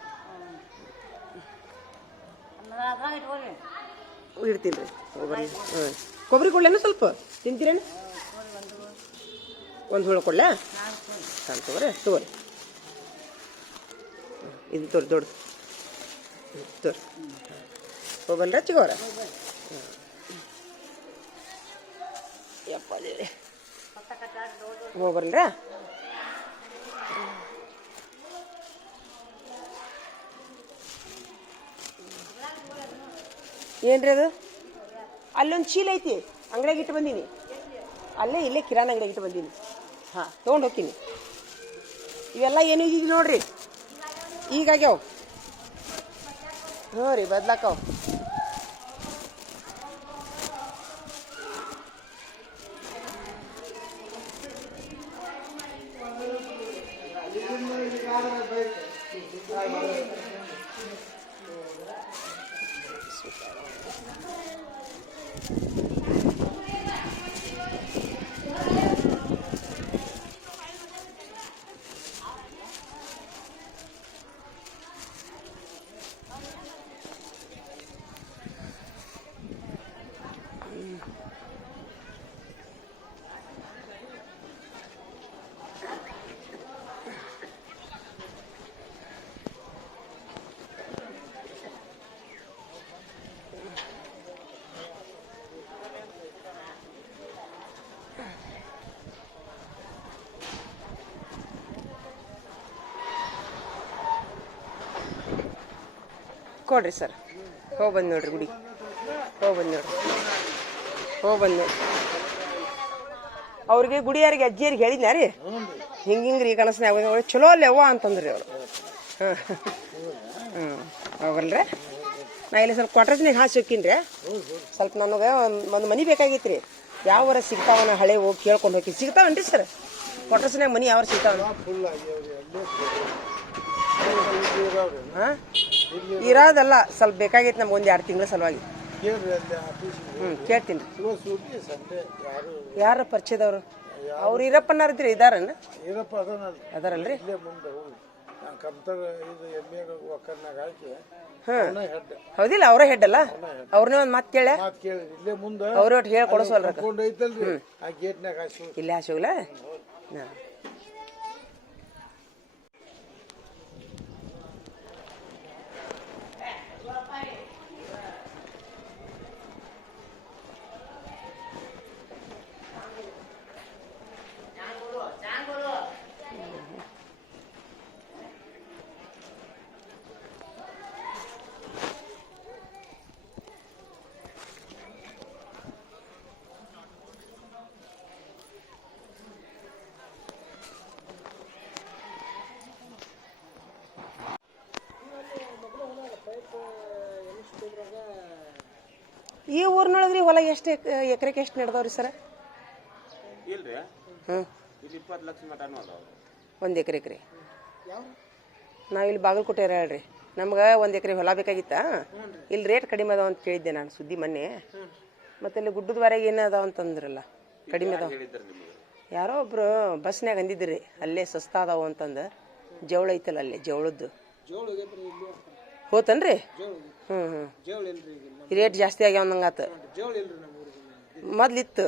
ಇಡ್ತೀನಿ ರೀ, ಹೋಗ್ಬರ್ರಿ. ಹಾಂ, ಕೊಬ್ಬರಿ ಕೊಡ್ಲೇನು ಸ್ವಲ್ಪ ತಿಂತೀರೇನು? ಒಂದು ಹೋಳು ಕೊಡ್ಲಾ? ಹಾಂ, ತಗೋರಿ. ಇದು ದೊಡ್ಡ ಹೋಗಲ್ರ ಚಿಗೋರ? ಯಪ್ಪ ದೇವ್ರೆ, ಹೋಗ್ಬರ್ಲ್ರ? ಏನ್ರಿ ಅದು? ಅಲ್ಲೊಂದು ಚೀಲ ಐತಿ, ಅಂಗಡಿಯಾಗ ಇಟ್ಟು ಬಂದೀನಿ. ಇಲ್ಲೇ ಕಿರಾಣಿ ಅಂಗಡಿಯಾಗ ಇಟ್ಟು ಬಂದೀನಿ. ಹಾಂ, ತೊಗೊಂಡು ಹೋಗ್ತೀನಿ. ಇವೆಲ್ಲ ಏನು ಇದ್ದೀವಿ ನೋಡ್ರಿ, ಈಗಾಗ್ಯಾವ. ಹ್ಞೂ ರೀ, ಬದ್ಲಾಕವ್. ಕೊಡ್ರಿ ಸರ್. ಹೋಗ್ಬಂದು ನೋಡ್ರಿ ಗುಡಿ, ಹೋಗ್ಬಂದು ನೋಡ್ರಿ. ಅವ್ರಿಗೆ ಗುಡಿಯಾರಿಗೆ ಅಜ್ಜಿಯರಿಗೆ ಹೇಳಿದ್ನ ರೀ, ಹಿಂಗಿಂಗ್ರಿ ಕನಸ್ನಾಗ ಚಲೋ ಅಲ್ಲೇ ಅವ್ವ ಅಂತಂದ್ರಿ ಅವರು. ಹೋಗಲ್ರಿ, ನಾ ಇಲ್ಲಿ ಸ್ವಲ್ಪ ಕ್ವಾಟ್ರಸ್ನಾಗ ಹಾಸಿ ಹೋಗ್ತೀನಿ. ಸ್ವಲ್ಪ ನನಗೆ ಒಂದು ಮನೆ ಬೇಕಾಗಿತ್ತು ರೀ, ಯಾವ ಸಿಗ್ತಾವನ ಹಳೆ ಹೋಗಿ ಕೇಳ್ಕೊಂಡು ಹೋಗಿ. ಸಿಗ್ತಾವನ್ರಿ ಸರ್ ಕ್ವಾಟ್ರಸ್ನಾಗ ಮನೆ? ಯಾವ ಸಿಗ್ತಾವ? ಹಾಂ, ಇರೋದಲ್ಲ, ಸ್ವಲ್ಪ ಬೇಕಾಗಿತ್ತು ನಮ್ಗೆ, ಒಂದು 2 ತಿಂಗಳ ಸಲುವಾಗಿ. ಕೇಳ್ತೀನಿ ರೀ. ಯಾರು ಪರಿಚಯದವರು? ಅವ್ರು ಇರಪ್ಪನಾರಿದ್ರಿ? ಇದಾರನ್ನ ಅದಾರಲ್ರಿ? ಕಬ್ತಾಗ ಇದು ಎಮ್ಮೆ ಒಕ್ಕರ್ನಾಗ ಹಾಕಿ ಹಾಂ ಹೆಡ್ ಹೌದಿಲ್ಲ ಅವರೇ ಹೆಡ್ ಅಲ್ಲ ಅವ್ರನ್ನೇ ಒಂದು ಮಾತು ಕೇಳ ಮಾತು ಕೇಳಿ ಇಲ್ಲೇ ಮುಂದೆ ಅವ್ರ ಒಟ್ಟು ಹೇಳಿ ಕೊಡಿಸೋಲ್ರ ಕೊಂಡು ಐತಲ್ರಿ ಆ ಗೇಟ್ನಾಗ ಹಾಕಿ ಇಲ್ಲೇ ಹಾಸೋಗ್ಲ ಹಾಂ ಈ ಊರಿನೊಳಗ್ರಿ ಹೊಲ ಎಷ್ಟು ಎಕರೆಗೆ ಎಷ್ಟು ನಡೆದವ್ರಿ ಸರ ಇಲ್ರಿ ಹ್ಞೂ ಇಲ್ಲಿ 20 ಲಕ್ಷ ಮಟನು ಅದಾವ. 1 ಎಕರೆ ನಾವು ಇಲ್ಲಿ ಬಾಗಲಕೋಟೆ ಹೇಳ್ರಿ ನಮ್ಗೆ 1 ಎಕರೆ ಹೊಲ ಬೇಕಾಗಿತ್ತಾ ಇಲ್ಲಿ ರೇಟ್ ಕಡಿಮೆ ಅದಾವ ಅಂತ ಕೇಳಿದ್ದೆ ನಾನು ಸುದ್ದಿ ಮೊನ್ನೆ ಮತ್ತೆ ಇಲ್ಲಿ ಗುಡ್ಡದವರೆಗೆ ಏನು ಅದಾವ ಅಂತಂದ್ರಲ್ಲ ಕಡಿಮೆ ಅದಾವ ಹೇಳಿದ್ರು ನಿಮಗೆ ಯಾರೋ ಒಬ್ರು ಬಸ್ನ್ಯಾಗ ಅಂದಿದ್ರಿ ಅಲ್ಲೇ ಸಸ್ತಾ ಅದಾವ ಅಂತಂದು ಜವಳ ಐತಲ್ಲ ಅಲ್ಲೇ ಜವಳದ್ದು ಹೋತನ್ರಿ ಹ್ಞೂ ಹ್ಞೂ ರೇಟ್ ಜಾಸ್ತಿ ಆಗ್ಯಾವ ಅಂದಂಗಾತ ಮೊದ್ಲಿತ್ತು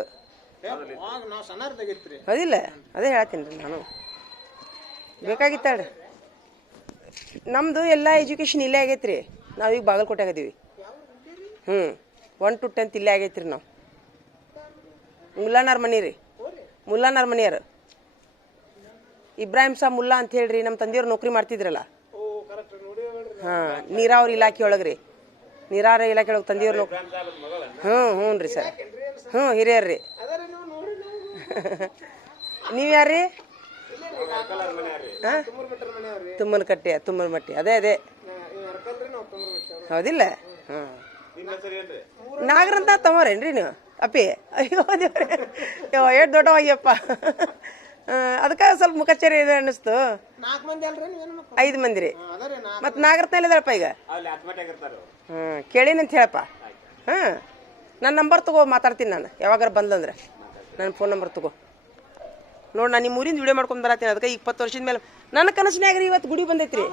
ಹೌದಿಲ್ಲ ಅದೇ ಹೇಳ್ತೀನಿ ರೀ ನಾನು ಬೇಕಾಗಿತ್ತಾಳ್ರಿ ನಮ್ಮದು ಎಲ್ಲ ಎಜುಕೇಷನ್ ಇಲ್ಲೇ ಆಗೈತೆ ರೀ ನಾವೀಗ ಬಾಗಲಕೋಟೆ ಆಗದೀವಿ ಹ್ಞೂ 1 to 10th ಇಲ್ಲೇ ಆಗೈತೆ ರೀ ನಾವು ಮುಲ್ಲಾನಾರ್ ಮನೆ ರೀ ಮುಲ್ಲಾನಾರ್ ಮನೆಯರು ಇಬ್ರಾಹಿಂ ಸಾ ಮುಲ್ಲಾ ಅಂತ ಹೇಳ್ರಿ ನಮ್ಮ ತಂದೆಯವ್ರು ನೌಕರಿ ಮಾಡ್ತಿದ್ರಲ್ಲ ಹಾಂ ನೀರಾವರಿ ಇಲಾಖೆ ಒಳಗೆ ರೀ ನೀರಾವರಿ ಇಲಾಖೆ ಒಳಗೆ ತಂದೆಯವ್ರು ನೌಕರಿ ಹ್ಞೂ ರೀ ಸರ್ ಹ್ಞೂ ಹಿರಿಯರು ರೀ ನೀವು ಯಾರು ರೀ ಹಾಂ ತುಮ್ಮನ ಕಟ್ಟೆ ತುಮ್ಮನ ಮಟ್ಟಿ ಅದೇ ಅದೇ ಹೌದಿಲ್ಲ ಹಾಂ ನಾಗರಂತ ತಗೋರೇನ್ರಿ ನೀವು ಅಪ್ಪಿ ಅಯ್ಯೋ ದೇವ್ರೆ ಯೋ ಎಷ್ಟು ದೊಡ್ಡವಾಗಿಯಪ್ಪ ಅದಕ್ಕೆ ಸ್ವಲ್ಪ ಮುಖಚರಿ ಇದೆ ಅನ್ನಿಸ್ತು 5 ಮಂದಿ ರೀ ಮತ್ತು ನಾಗರತ್ನಲ್ಲಿ ಇದಾಳಪ್ಪ ಈಗ ಹ್ಞೂ ಕೇಳೀನಂತ ಹೇಳಪ್ಪ ಹಾಂ ನನ್ನ ನಂಬರ್ ತಗೋ ಮಾತಾಡ್ತೀನಿ ನಾನು ಯಾವಾಗಾರ ಬಂದಂದ್ರೆ ನನ್ನ ಫೋನ್ ನಂಬರ್ ತಗೋ ನೋಡಿ ನಾನು ನಿಮ್ಮ ಊರಿಂದ ವಿಡಿಯೋ ಮಾಡ್ಕೊಂಡು ಬರತ್ತೀನಿ ಅದಕ್ಕೆ 20 ವರ್ಷದ ಮೇಲೆ ನನ್ನ ಕನಸಿನಾಗ ರೀ ಇವತ್ತು ಗುಡಿ ಬಂದೈತ್ರಿ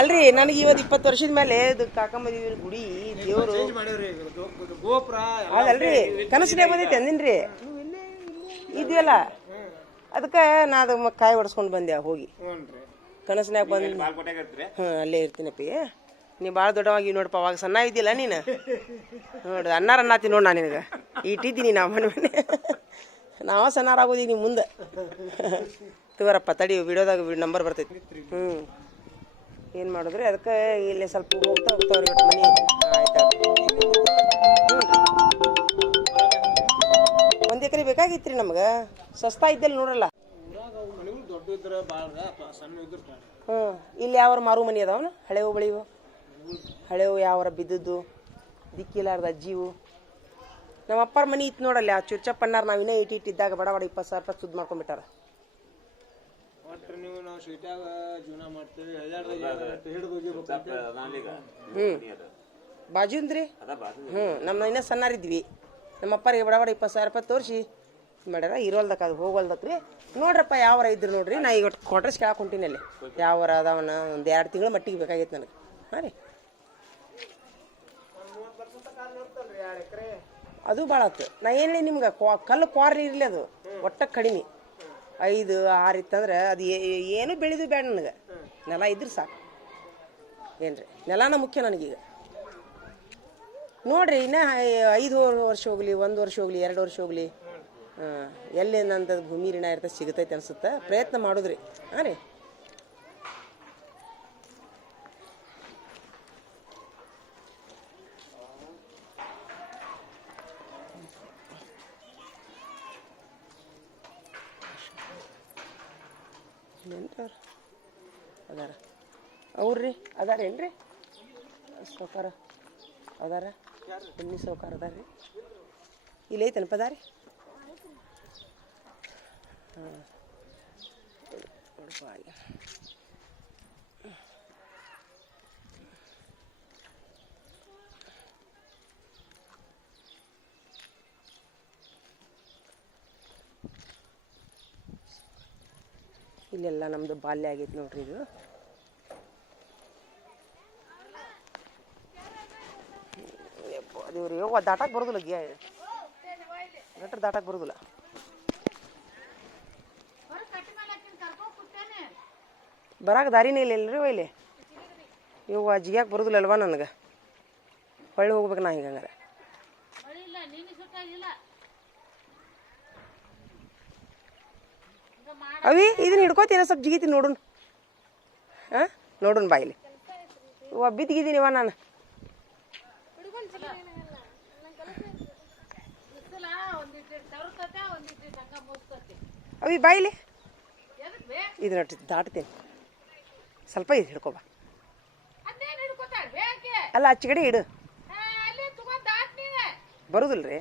ಅಲ್ರಿ ನನಗೆ ಇವತ್ತು 20 ವರ್ಷದ ಮೇಲೆ ಇದು ಕಾಕಮ್ಮದೇವಿ ಗುಡಿ ದೇವರು ಅದಲ್ರಿ ಕನಸಿನಾಗ ಬಂದೈತಿ ಅಂದಿನ್ರಿ ಇದೆಯಲ್ಲ ಅದಕ್ಕೆ ನಾ ಅದು ಕಾಯಿ ಹೊಡ್ಸ್ಕೊಂಡು ಬಂದೆ ಹೋಗಿ ಕನಸಿನಾಗ ಬಂದು ಹಾಂ ಅಲ್ಲೇ ಇರ್ತೀನಪ್ಪಿ ನೀ ಭಾಳ ದೊಡ್ಡವಾಗಿ ನೋಡಪ್ಪ ಅವಾಗ ಸಣ್ಣ ಇದ್ದಿಲ್ಲ ನೀನು ನೋಡು ಅನ್ನಾರ ಅನ್ನತ್ತೀನಿ ನೋಡಿ ನಾನು ನಿನಗೆ ಇಟ್ಟಿದ್ದೀನಿ ನಾವು ಮನೆ ಮನೆ ನಾವ ಸಣ್ಣಾರಾಗೋದೀಗ ನೀವು ಮುಂದೆ ತಗೋರಪ್ಪ ತಡಿ ವಿಡಿಯೋದಾಗ ನಂಬರ್ ಬರ್ತೈತಿ ಹ್ಞೂ ಏನು ಮಾಡಿದ್ರಿ ಅದಕ್ಕೆ ಇಲ್ಲಿ ಸ್ವಲ್ಪ ಹೋಗ್ತಾ ಹೋಗ್ತಾವ್ರಿ ಒಟ್ಟು ಮನೆ ಆಯ್ತು ಹ್ಞೂ ರೀ 1 ಎಕರೆ ಬೇಕಾಗಿತ್ತು ರೀ ನಮ್ಗೆ ಸಸ್ತಾ ಇದ್ದಲ್ಲಿ ನೋಡ್ರಲ್ಲ ಹ್ಞೂ ಇಲ್ಲಿ ಯಾವ್ರ ಮಾರು ಮನೆ ಅದಾವನ ಹಳೆವು ಬಳಿವು ಹಳೆವು ಯಾವರ ಬಿದ್ದದ್ದು ದಿಕ್ಕಿಲಾರ್ದ ಅಜ್ಜಿವು ನಮ್ಮ ಅಪ್ಪರ ಮನೆ ಇತ್ತು ನೋಡಲ್ಲ ಆ ಚುಚ್ಚಪ್ಪಣ್ಣಾರ ನಾವು ಇನ್ನೇ ಇಟ್ಟಿದ್ದಾಗ ಬಡ ಬಡ 20,000 ರೂಪಾಯಿ ಸುದ್ದು ಮಾಡ್ಕೊಂಡ್ಬಿಟ್ಟಾರ ಹ್ಞೂ ಬಾಜು ಅಂದ್ರಿ ಹ್ಞೂ ನಮ್ಮ ಇನ್ನೂ ಸಣ್ಣರಿದ್ವಿ ನಮ್ಮ ಅಪ್ಪರಿಗೆ ಬಡ ಬಡ 20,000 ರೂಪಾಯಿ ತೋರಿಸಿ ಮಾಡ್ಯಾರ ಇರೋಲ್ದಕ್ಕೆ ಅದು ಹೋಗೋಲ್ದಕ್ಕೆ ರೀ ನೋಡ್ರಪ್ಪ ಯಾವರ ಇದ್ರು ನೋಡ್ರಿ ನಾ ಈಗ ಕ್ವಾರ್ಟರ್ಸ್ ಕೇಳಕ್ಕೆ ಹೊಂಟೀನಿ ಅಲ್ಲಿ ಯಾವರ ಅದಾವನ ಒಂದು 2 ತಿಂಗಳ ಮಟ್ಟಿಗೆ ಬೇಕಾಗೈತೆ ನನಗೆ ಹಾಂ ರೀ ಅದು ಭಾಳ ಆಯ್ತು ನಾ ಏನೇ ನಿಮ್ಗೆ ಕಲ್ಲು ಕ್ವಾರ್ಲಿ ಇರಲಿ ಅದು ಒಟ್ಟ ಕಡಿಮೆ 5, 6 ಇತ್ತಂದ್ರೆ ಅದು ಏನು ಬೆಳೆದು ಬೇಡ ನನಗೆ ನೆಲ ಇದ್ರೆ ಸಾಕು ಏನ್ರಿ ನೆಲನ ಮುಖ್ಯ ನನಗೀಗ ನೋಡ್ರಿ ಇನ್ನು 5 ವರ್ಷ ಹೋಗಲಿ 1 ವರ್ಷ ಹೋಗಲಿ 2 ವರ್ಷ ಹೋಗಲಿ ಎಲ್ಲಿ ನಂದು ಭೂಮಿ ಋಣ ಇರ್ತದೆ ಸಿಗತೈತೆ ಅನ್ಸುತ್ತೆ ಪ್ರಯತ್ನ ಮಾಡೋದ್ರಿ ಹಾಂ ರೀ ಅದಾರ ಅವ್ರಿ ಅದಾರೇನ್ರಿ ಸೌಕಾರ ಅದಾರ ಎಣ್ಣೆ ಸೌಕಾರ ಅದಾರ ರೀ ಇಲ್ಲಿ ಐತನಪ್ಪ ಅದಾರಿ ಹಾಂ ಇಲ್ಲೆಲ್ಲ ನಮ್ಮದು ಬಾಲ್ಯ ಆಗೈತೆ ನೋಡ್ರಿ ಇದು. ದೇವ್ರಿ ಯವ್ವ ದಾಟಕ್ಕೆ ಬರೋದಿಲ್ಲ ಗಟ್ರ ದಾಟಕ್ಕೆ ಬರೋದಿಲ್ಲ. ಬರಾಕ ದಾರಿನೇ ಇಲ್ಲ ಇಲ್ರಿ ಒಯ್ಲಿ ಇವು ಜಿಗ್ಯಾಕೆ ಬರೋದಿಲ್ಲ ಅಲ್ವಾ ನನಗೆ. ಹೊಳ್ಳಿ ಹೋಗ್ಬೇಕು ನಾ ಹಿಂಗೆ ಹಂಗಾರೆ. ಅವಿ ಇದನ್ನ ಹಿಡ್ಕೋತೀನ ಸ್ವಲ್ಪ ಜಿಗಿತೀನಿ ನೋಡುನ್. ಹಾಂ ನೋಡುನ್ ಬಾಯಿಲಿ ಬಿದ್ದಿಗಿದ್ದೀನಿವ ನಾನು. ಅವಿ ಬಾಯಿಲಿ ಇದನ್ನ ದಾಟ್ತೀನಿ ಸ್ವಲ್ಪ ಇದು ಹಿಡ್ಕೊಬಾ. ಅಲ್ಲ ಆಚೆ ಕಡೆ ಇಡು ಬರುದಿಲ್ಲ ರೀ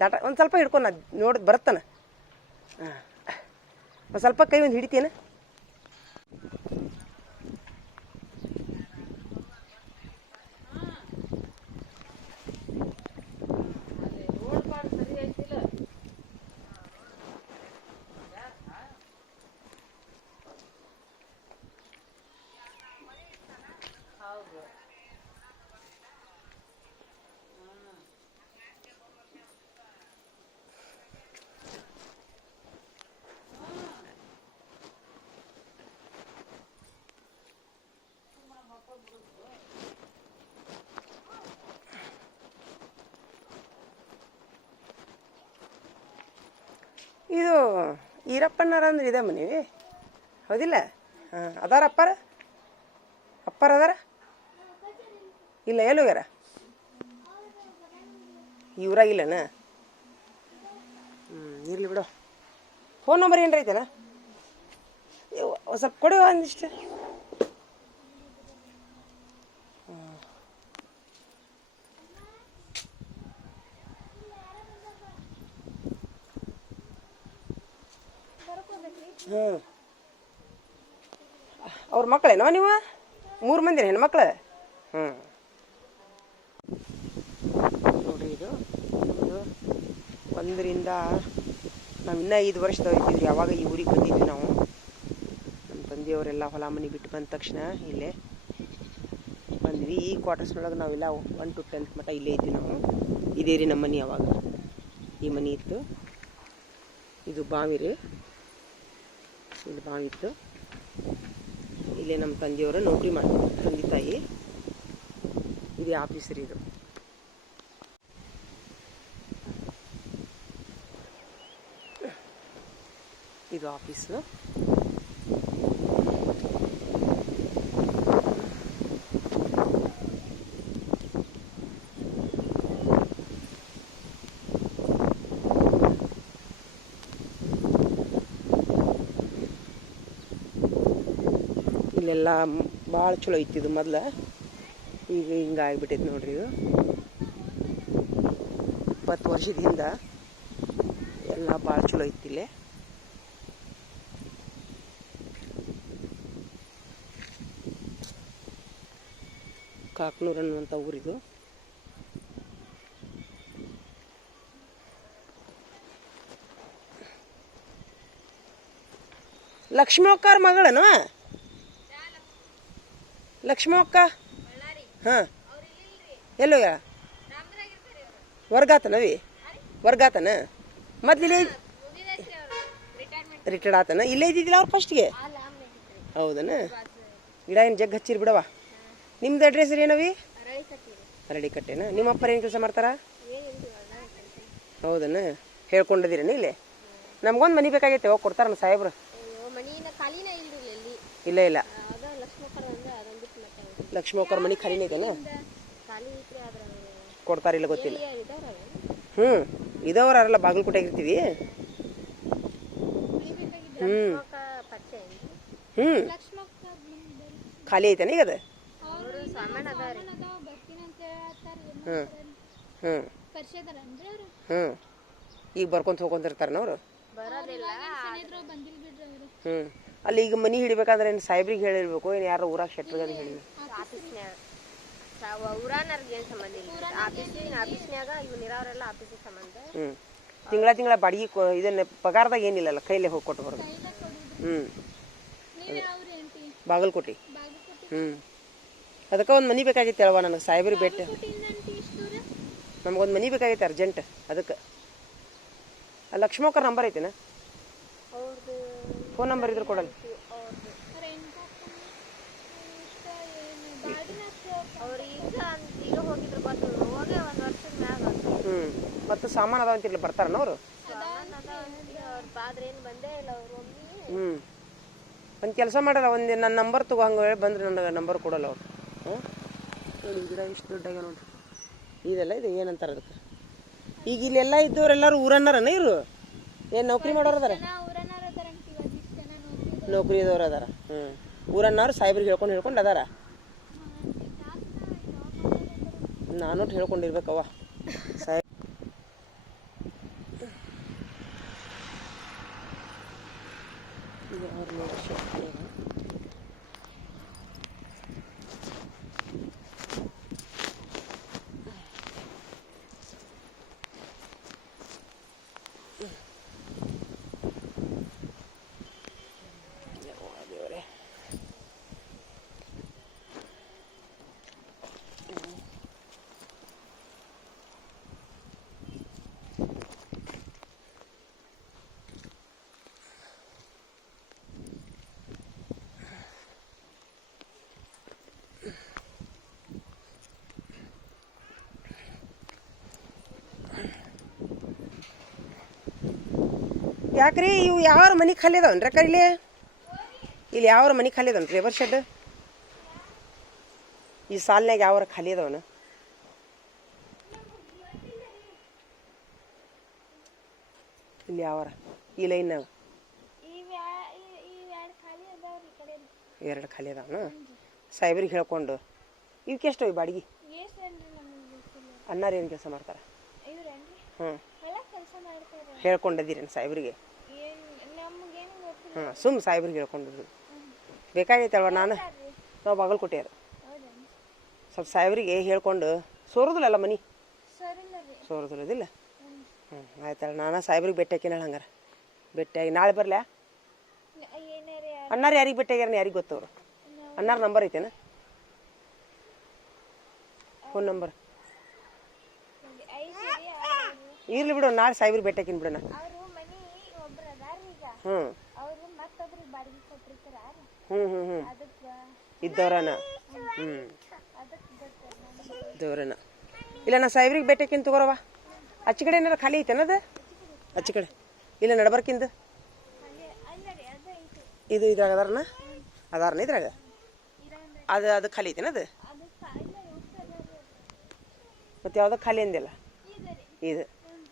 ದಾಟ. ಒಂದು ಸ್ವಲ್ಪ ಹಿಡ್ಕೊಂಡು ನಾ ನೋಡಿ ಬರುತ್ತಾನ. ಹಾಂ ಒಂದು ಸ್ವಲ್ಪ ಕೈ ಒಂದು ಹಿಡಿತೀನ. ಇದು ಈರಪ್ಪಣ್ಣರ ಅಂದ್ರೆ ಇದೆ ಮನೆ ಹೌದಿಲ್ಲ? ಹಾಂ ಅದಾರ ಅಪ್ಪಾರ ಅದಾರ ಇಲ್ಲ ಎಲ್ಲೋಗ್ಯಾರ? ಇವ್ರಾಗಿಲ್ಲನ? ಇರಲಿ ಬಿಡು. ಫೋನ್ ನಂಬರ್ ಏನ್ರ ಐತೆನ? ಸ್ವಲ್ಪ ಕೊಡುವ ಒಂದಿಷ್ಟು. ಹ್ಞೂ ಅವ್ರ ಮಕ್ಕಳೇನವ ನೀವು? 3 ಮಂದಿನ ಹೆಣ್ಮಕ್ಳು? ಹ್ಞೂ ನೋಡ್ರಿ ಇದು 1ರಿಂದ ನಾವು ಇನ್ನೂ 5 ವರ್ಷದವ್ರು ಇದ್ದೀವಿ. ಯಾವಾಗ ಈ ಊರಿಗೆ ಬಂದಿದ್ವಿ ನಾವು. ನಮ್ಮ ತಂದೆಯವರೆಲ್ಲ ಹೊಲ ಮನೆ ಬಿಟ್ಟು ಬಂದ ತಕ್ಷಣ ಇಲ್ಲೇ ಬಂದ್ವಿ. ಈ ಕ್ವಾರ್ಟರ್ಸ್ನೊಳಗೆ ನಾವೆಲ್ಲ 1 to 10th ಮಟ್ಟ ಇಲ್ಲೇ ಇದ್ವಿ ನಾವು. ಇದೇ ರೀ ನಮ್ಮ ಮನೆ. ಯಾವಾಗ ಈ ಮನೆ ಇತ್ತು. ಇದು ಬಾವಿ ರೀ, ಇಲ್ಲಿ ಬಾವಿ ಇತ್ತು. ಇಲ್ಲೇ ನಮ್ಮ ತಂದೆಯವರು ನೌಕರಿ ಮಾಡ್ತಾರೆ, ತಂದೆ ತಾಯಿ. ಇದೇ ಆಫೀಸ್ ರೀ ಇದು. ಇದು ಆಫೀಸು. ಇಲ್ಲೆಲ್ಲ ಭಾಳ ಚಲೋ ಇತ್ತಿದು ಮೊದಲು. ಈಗ ಹಿಂಗೆ ಆಗಿಬಿಟ್ಟೈತೆ ನೋಡ್ರಿ. ಇದು 20 ವರ್ಷದ ಹಿಂದೆ ಎಲ್ಲ ಭಾಳ ಚಲೋ ಇತ್ತಿಲ್ಲೇ. ಕಾಕ್ನೂರು ಅನ್ನುವಂಥ ಊರಿದು. ಲಕ್ಷ್ಮೀ ಅಕ್ಕಾರ ಮಗಳನು? ಲಕ್ಷ್ಮೀ ಅಕ್ಕ? ಹಾಂ ಎಲ್ಲೋಗ ವರ್ಗಾತನವಿ? ವರ್ಗಾತನ ಮೊದ್ಲಿಲ್ಲೇ ರಿಟೈರ್ಡ್ ಆತನ? ಇಲ್ಲೇ ಇದ್ದಿದ್ದಿಲ್ಲ ಅವ್ರು ಫಸ್ಟ್ಗೆ? ಹೌದನ? ಗಿಡ ಏನು ಜಗ್ ಹಚ್ಚಿರಿ ಬಿಡವ. ನಿಮ್ದು ಅಡ್ರೆಸ್ ರೀ ಏನವಿ? ಅರಳಿ ಕಟ್ಟೆನ? ನಿಮ್ಮ ಅಪ್ಪರ ಏನು ಕೆಲಸ ಮಾಡ್ತಾರ? ಹೌದನ? ಹೇಳ್ಕೊಂಡಿದ್ದೀರೇನು ಇಲ್ಲೇ? ನಮ್ಗೊಂದು ಮನೆ ಬೇಕಾಗೈತೆ. ಹೋಗಿ ಕೊಡ್ತಾರ ಸಾಹೇಬ್ರು? ಇಲ್ಲ ಇಲ್ಲ, ಲಕ್ಷ್ಮೀಕರ ಮನೆ ಖಾಲಿನೇ ಐತೆನ? ಕೊಡ್ತಾರಿಲ್ಲ ಗೊತ್ತಿಲ್ಲ. ಹ್ಞೂ ಇದವರಲ್ಲ ಬಾಗಲಕೋಟೆಗೆ ಇರ್ತೀವಿ. ಹ್ಞೂ ಹ್ಞೂ ಖಾಲಿ ಐತೆನ ಈಗ ಅದು? ಹ್ಞೂ ಹ್ಞೂ ಹ್ಞೂ ಈಗ ಬರ್ಕೊಂತ ಹೋಗ್ಕೊಂತಿರ್ತಾರನ ಅವರು? ಹ್ಞೂ ಅಲ್ಲಿ ಈಗ ಮನೆ ಹಿಡಿಬೇಕಾದ್ರೆ ಏನು ಸಾಹೇಬ್ರಿಗೆ ಹೇಳಿರ್ಬೇಕು, ಏನು ಯಾರು ಊರಾಗ ಶೆಟ್ರಿಗೆ ಹೇಳಿ? ಹ್ಞೂ ತಿಂಗಳ ಬಾಡಿಗೆ ಇದನ್ನ ಪಗಾರದಾಗ ಏನಿಲ್ಲಲ್ಲ, ಕೈಲೇ ಹೋಗಿ ಕೊಟ್ಟು ಬರೋದು. ಹ್ಞೂ ಬಾಗಲಕೋಟೆ. ಹ್ಞೂ ಅದಕ್ಕೆ ಒಂದು ಮನೆ ಬೇಕಾಗಿತ್ತು ಅಲ್ವ ನನಗೆ ಸಾಹೇಬ್ರಿಗೆ ಭೇಟಿ. ನಮಗೊಂದು ಮನೆ ಬೇಕಾಗಿತ್ತು ಅರ್ಜೆಂಟ್. ಅದಕ್ಕೆ ಲಕ್ಷ್ಮಕ್ಕರ ನಂಬರ್ ಐತೆನಾ? ಫೋನ್ ನಂಬರ್ ಇದ್ರೆ ಕೊಡಲ್ಲ. ಹ್ಞೂ ಮತ್ತು ಸಾಮಾನು ಅದಾವ ಅಂತಿರ್ಲಿ ಬರ್ತಾರನ ಅವರು? ಹ್ಞೂ ಒಂದು ಕೆಲಸ ಮಾಡಲ್ಲ, ಒಂದು ನನ್ನ ನಂಬರ್ ತಗೋ, ಹಂಗೆ ಹೇಳಿ ಬಂದ್ರೆ ನನಗೆ ನಂಬರ್ ಕೊಡಲ್ಲ ಅವ್ರು. ಹ್ಞೂ ನೋಡಿ ಗಿಡ ಇಷ್ಟು ದೊಡ್ಡಾಗ ನೋಡ್ರಿ. ಇದೆಲ್ಲ ಇದು ಏನಂತಾರೆ ಅದಕ್ಕೆ? ಈಗ ಇಲ್ಲೆಲ್ಲ ಇದ್ದವರೆಲ್ಲರೂ ಊರನ್ನಾರನ ಇವರು? ಏನು ನೌಕರಿ ಮಾಡೋರು ಅದಾರ? ನೌಕರಿ ಇದ್ದವ್ರು ಅದಾರ. ಹ್ಞೂ ಊರನ್ನಾರು ಸಾಹೇಬ್ರಿಗೆ ಹೇಳ್ಕೊಂಡು ಅದಾರ. ನಾನು ಹೇಳ್ಕೊಂಡಿರ್ಬೇಕವ್ವ ಸಾಹೇಬ್. ಯಾಕ್ರಿ ಇವು ಯಾವ ಮನೆ ಖಾಲಿ ಅದಾವನ್ರಿ ಅಕ್ಕ? ಇಲ್ಲಿ ಯಾವ ಮನೆ ಖಾಲಿ ಅದಾವನ್ರಿ? ಲೇಬರ್ ಶೆಡ್ ಈ ಸಾಲಿನಾಗ ಯಾವ ಖಾಲಿ ಅದಾವನ? ಇಲ್ಲಿ ಯಾವ ಈ ಲೈನ್ನಾಗ ಎರಡು ಖಾಲಿ ಅದಾವನ? ಸಾಹೇಬ್ರಿಗೆ ಹೇಳ್ಕೊಂಡು ಇವಕ್ಕೆ ಎಷ್ಟು ಈ ಬಾಡಿಗೆ? ಅಣ್ಣಾರು ಏನು ಕೆಲಸ ಮಾಡ್ತಾರೆ? ಹ್ಞೂ ಹೇಳ್ಕೊಂಡಿದ್ದೀರೇನು ಸಾಹೇಬ್ರಿಗೆ? ಹಾಂ ಸುಮ್ಮ ಸಾಹೇಬ್ರಿಗೆ ಹೇಳ್ಕೊಂಡಿದ್ರು ಬೇಕಾಗೈತಲ್ವ. ನಾವು ಬಾಗಲಕೋಟೆಯರು. ಸ್ವಲ್ಪ ಸಾಹೇಬ್ರಿಗೆ ಹೇಳ್ಕೊಂಡು ಸೋರೋದಿಲ್ಲ ಮನೆ ಸೋರೋದಿಲ್ಲದಿಲ್ಲ. ಹ್ಞೂ ಆಯ್ತಲ್ಲ, ನಾನು ಸಾಹೇಬ್ರಿಗೆ ಭೇಟಿ ಹಾಕಿನ ಹಂಗಾರೆ. ಭೇಟಿಯಾಗಿ ನಾಳೆ ಬರಲಾ? ಅಣ್ಣಾರು ಯಾರಿಗೆ ಭೇಟಿ ಆಗ್ಯಾರ ಯಾರಿಗೆ ಗೊತ್ತವ್ರು? ಅಣ್ಣಾರ ನಂಬರ್ ಐತೇನ? ಫೋನ್ ನಂಬರ್ ಇರ್ಲಿ ಬಿಡು, ನಾಳೆ ಸಾಹೇಬ್ರಿಗೆ ಭೇಟಿ ಹಾಕಿನ ಬಿಡೋಣ. ಹ್ಞೂ ಹ್ಞೂ ಹ್ಞೂ ಹ್ಞೂ ಇದ್ದವ್ರನ? ಹ್ಞೂ ಇದ್ದವ್ರನ. ಇಲ್ಲ ನಾ ಸಾಹೇಬ್ರಿಗೆ ಭೇಟಿ ಹಾಕಿನ ತಗೋರವ. ಆಚೆ ಕಡೆ ಏನಾರ ಖಾಲಿ ಐತೇನದು? ಆಚೆ ಕಡೆ ಇಲ್ಲ ನಡ್ಬರ್ಕಿಂದು ಇದು ಇದ್ರಾಗ ಅದಾರನ ಇದ್ರಾಗ ಅದು ಖಾಲಿ ಐತೇನದು? ಮತ್ತು ಯಾವ್ದು ಖಾಲಿ ಅಂದಿಲ್ಲ? ಇದು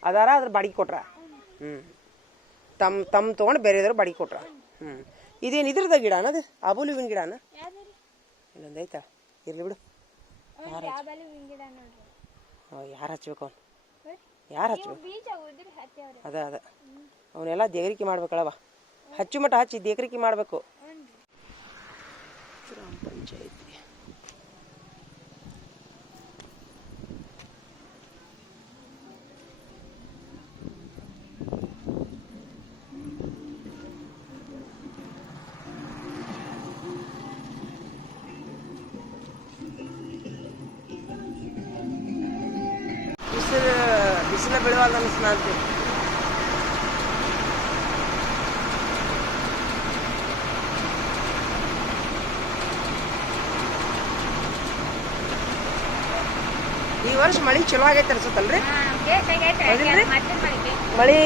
ಅದಾರ ಅದ್ರ ಬಾಡಿಗೆ ಕೊಟ್ರ? ಹ್ಞೂ ತಮ್ಮ ತೊಗೊಂಡು ಬೇರೆದವ್ರು ಬಾಡಿಗೆ ಕೊಟ್ರ? ಹ್ಞೂ ಇದೇನು ಇದ್ರದ ಗಿಡ ಅನ್ನೋದು? ಆಬೂಲಿ ಹೂವಿನ ಗಿಡ ಅನ್ನ ಇನ್ನೊಂದು ಐತಾ? ಇರ್ಲಿ ಬಿಡು. ಯಾರು ಹಚ್ಬೇಕು ಅವ್ನು? ಯಾರು ಹಚ್ಬೇಕು? ಅದ ಅವನ್ನೆಲ್ಲ ದೇಗರಿಕೆ ಮಾಡ್ಬೇಕಳವ. ಹಚ್ಚು ಮಟ್ಟ ಹಚ್ಚಿ ದೇಗರಿಕೆ ಮಾಡಬೇಕು. ಗ್ರಾಮ ಪಂಚಾಯತಿ ಬಿಸಿಲ ಬೀಳುವಲ್ಲ ಅನಿಸ್ತು. ಈ ವರ್ಷ ಮಳಿ ಚಲೋ ಆಗೈತೆ ಅನ್ಸುತ್ತಲ್ರಿ? ಮಳಿ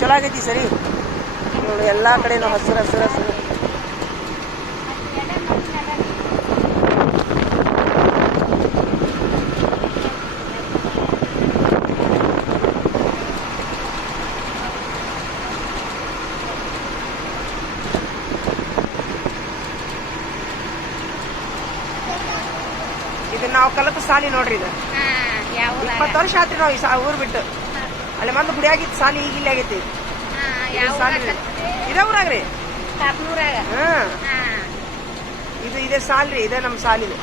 ಚಲೋ ಆಗೈತಿ ಸರಿ. ನೋಡಿ ಎಲ್ಲಾ ಕಡೆನೂ ಹಸಿರು ಹಸಿರು ಹಸಿರು. ಇದು ನಾವು ಕಲತ ಸಾಲಿ ನೋಡ್ರಿ. ಇದು 20 ವರ್ಷ ಆತ್ರಿ ನಾವು ಊರ್ ಬಿಟ್ಟು. ಅಲ್ಲಿ ಮೊದ್ಲು ಗುಡಿ ಆಗಿತ್ತು ಸಾಲಿ, ಈಗ ಇಲ್ಲಿ ಆಗೈತಿ ಇದೇ ಊರಾಗ್ರಿ. ಇದು ಇದೇ ಸಾಲ್ರಿ, ಇದೇ ನಮ್ಮ ಸಾಲಿದು.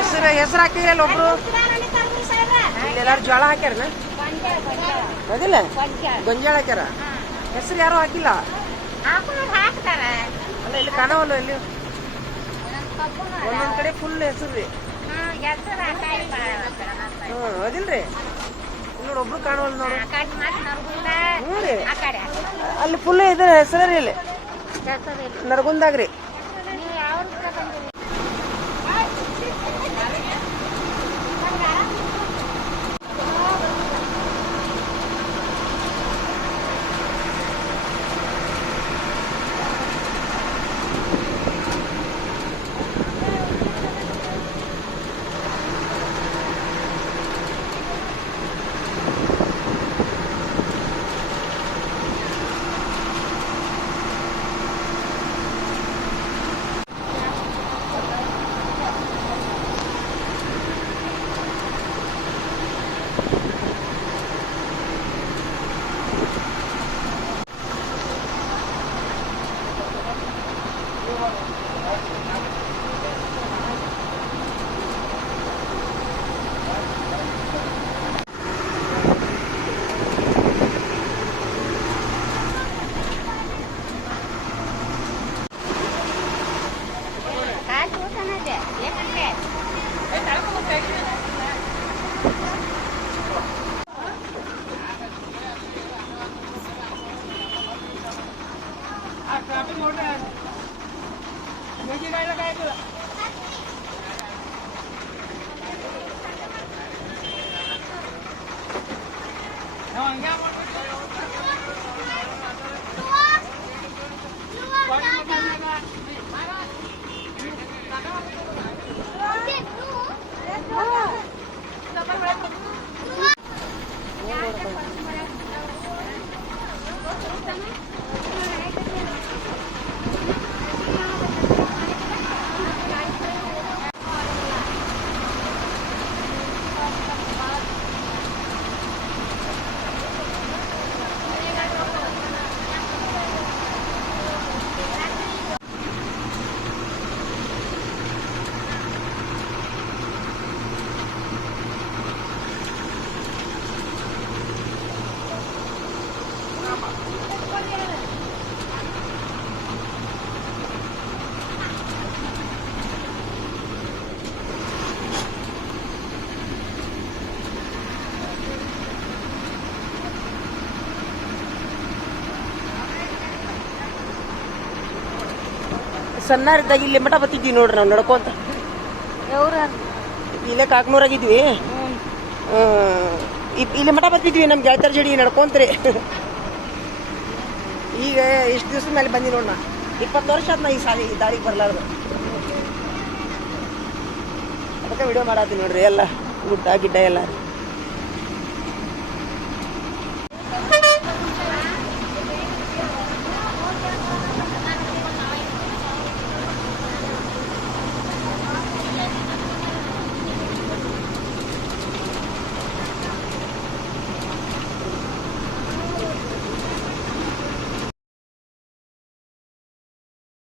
ಹೆಸರು ಹಾಕಿರಲ್ಲ ಒಬ್ರು ಇಲ್ಲೆಲ್ಲಾರು ಜೋಳ ಹಾಕ್ಯಾರನ ಅದಿಲ್ಲ ಗೊಂಜಾಳ ಹಾಕ್ಯಾರ ಹೆಸರು ಯಾರು ಹಾಕಿಲ್ಲ ಹಾಕ್ತಾರ ಅಲ್ಲ ಇಲ್ಲಿ ಕಾಣವಲ್ಲ ಇಲ್ಲಿ ಒಂದೊಂದ್ ಕಡೆ ಫುಲ್ ಹೆಸರು ರೀ ಅದಿಲ್ರಿ ನೋಡಿ ಒಬ್ರು ಕಾಣವಲ್ಲ ನೋಡು ಹ್ಞೂ ರೀ ಅಲ್ಲಿ ಫುಲ್ ಇದೆ ಹೆಸರು ರೀ ಇಲ್ಲಿ ನರಗುಂದಾಗ್ರಿ ಸಣ್ಣರಿದ್ದಾಗ ಇಲ್ಲಿ ಮಠ ಬತ್ತಿದ್ವಿ ನೋಡ್ರಿ ನಾವು ನಡ್ಕೊಂತ ಇಲ್ಲೇ ಕಾಕ್ನೂರಾಗಿದ್ವಿ ಇಲ್ಲಿ ಮಠ ಬತ್ತಿದ್ವಿ ನಮ್ಮ ಗೆಳತರ ಜಡಿ ನಡ್ಕೊಂತ್ರಿ ಈಗ ಇಷ್ಟು ದಿವಸದ ಮೇಲೆ ಬಂದಿ ನೋಡ್ನ 20 ವರ್ಷ ಆದ್ ನಾ ಈ ದಾರಿಗೆ ಬರ್ಲಾರ್ದು ಅದಕ್ಕೆ ವಿಡಿಯೋ ಮಾಡತ್ತೀನಿ ನೋಡ್ರಿ ಎಲ್ಲ ಗುಡ್ಡ ಗಿಡ್ಡ ಎಲ್ಲ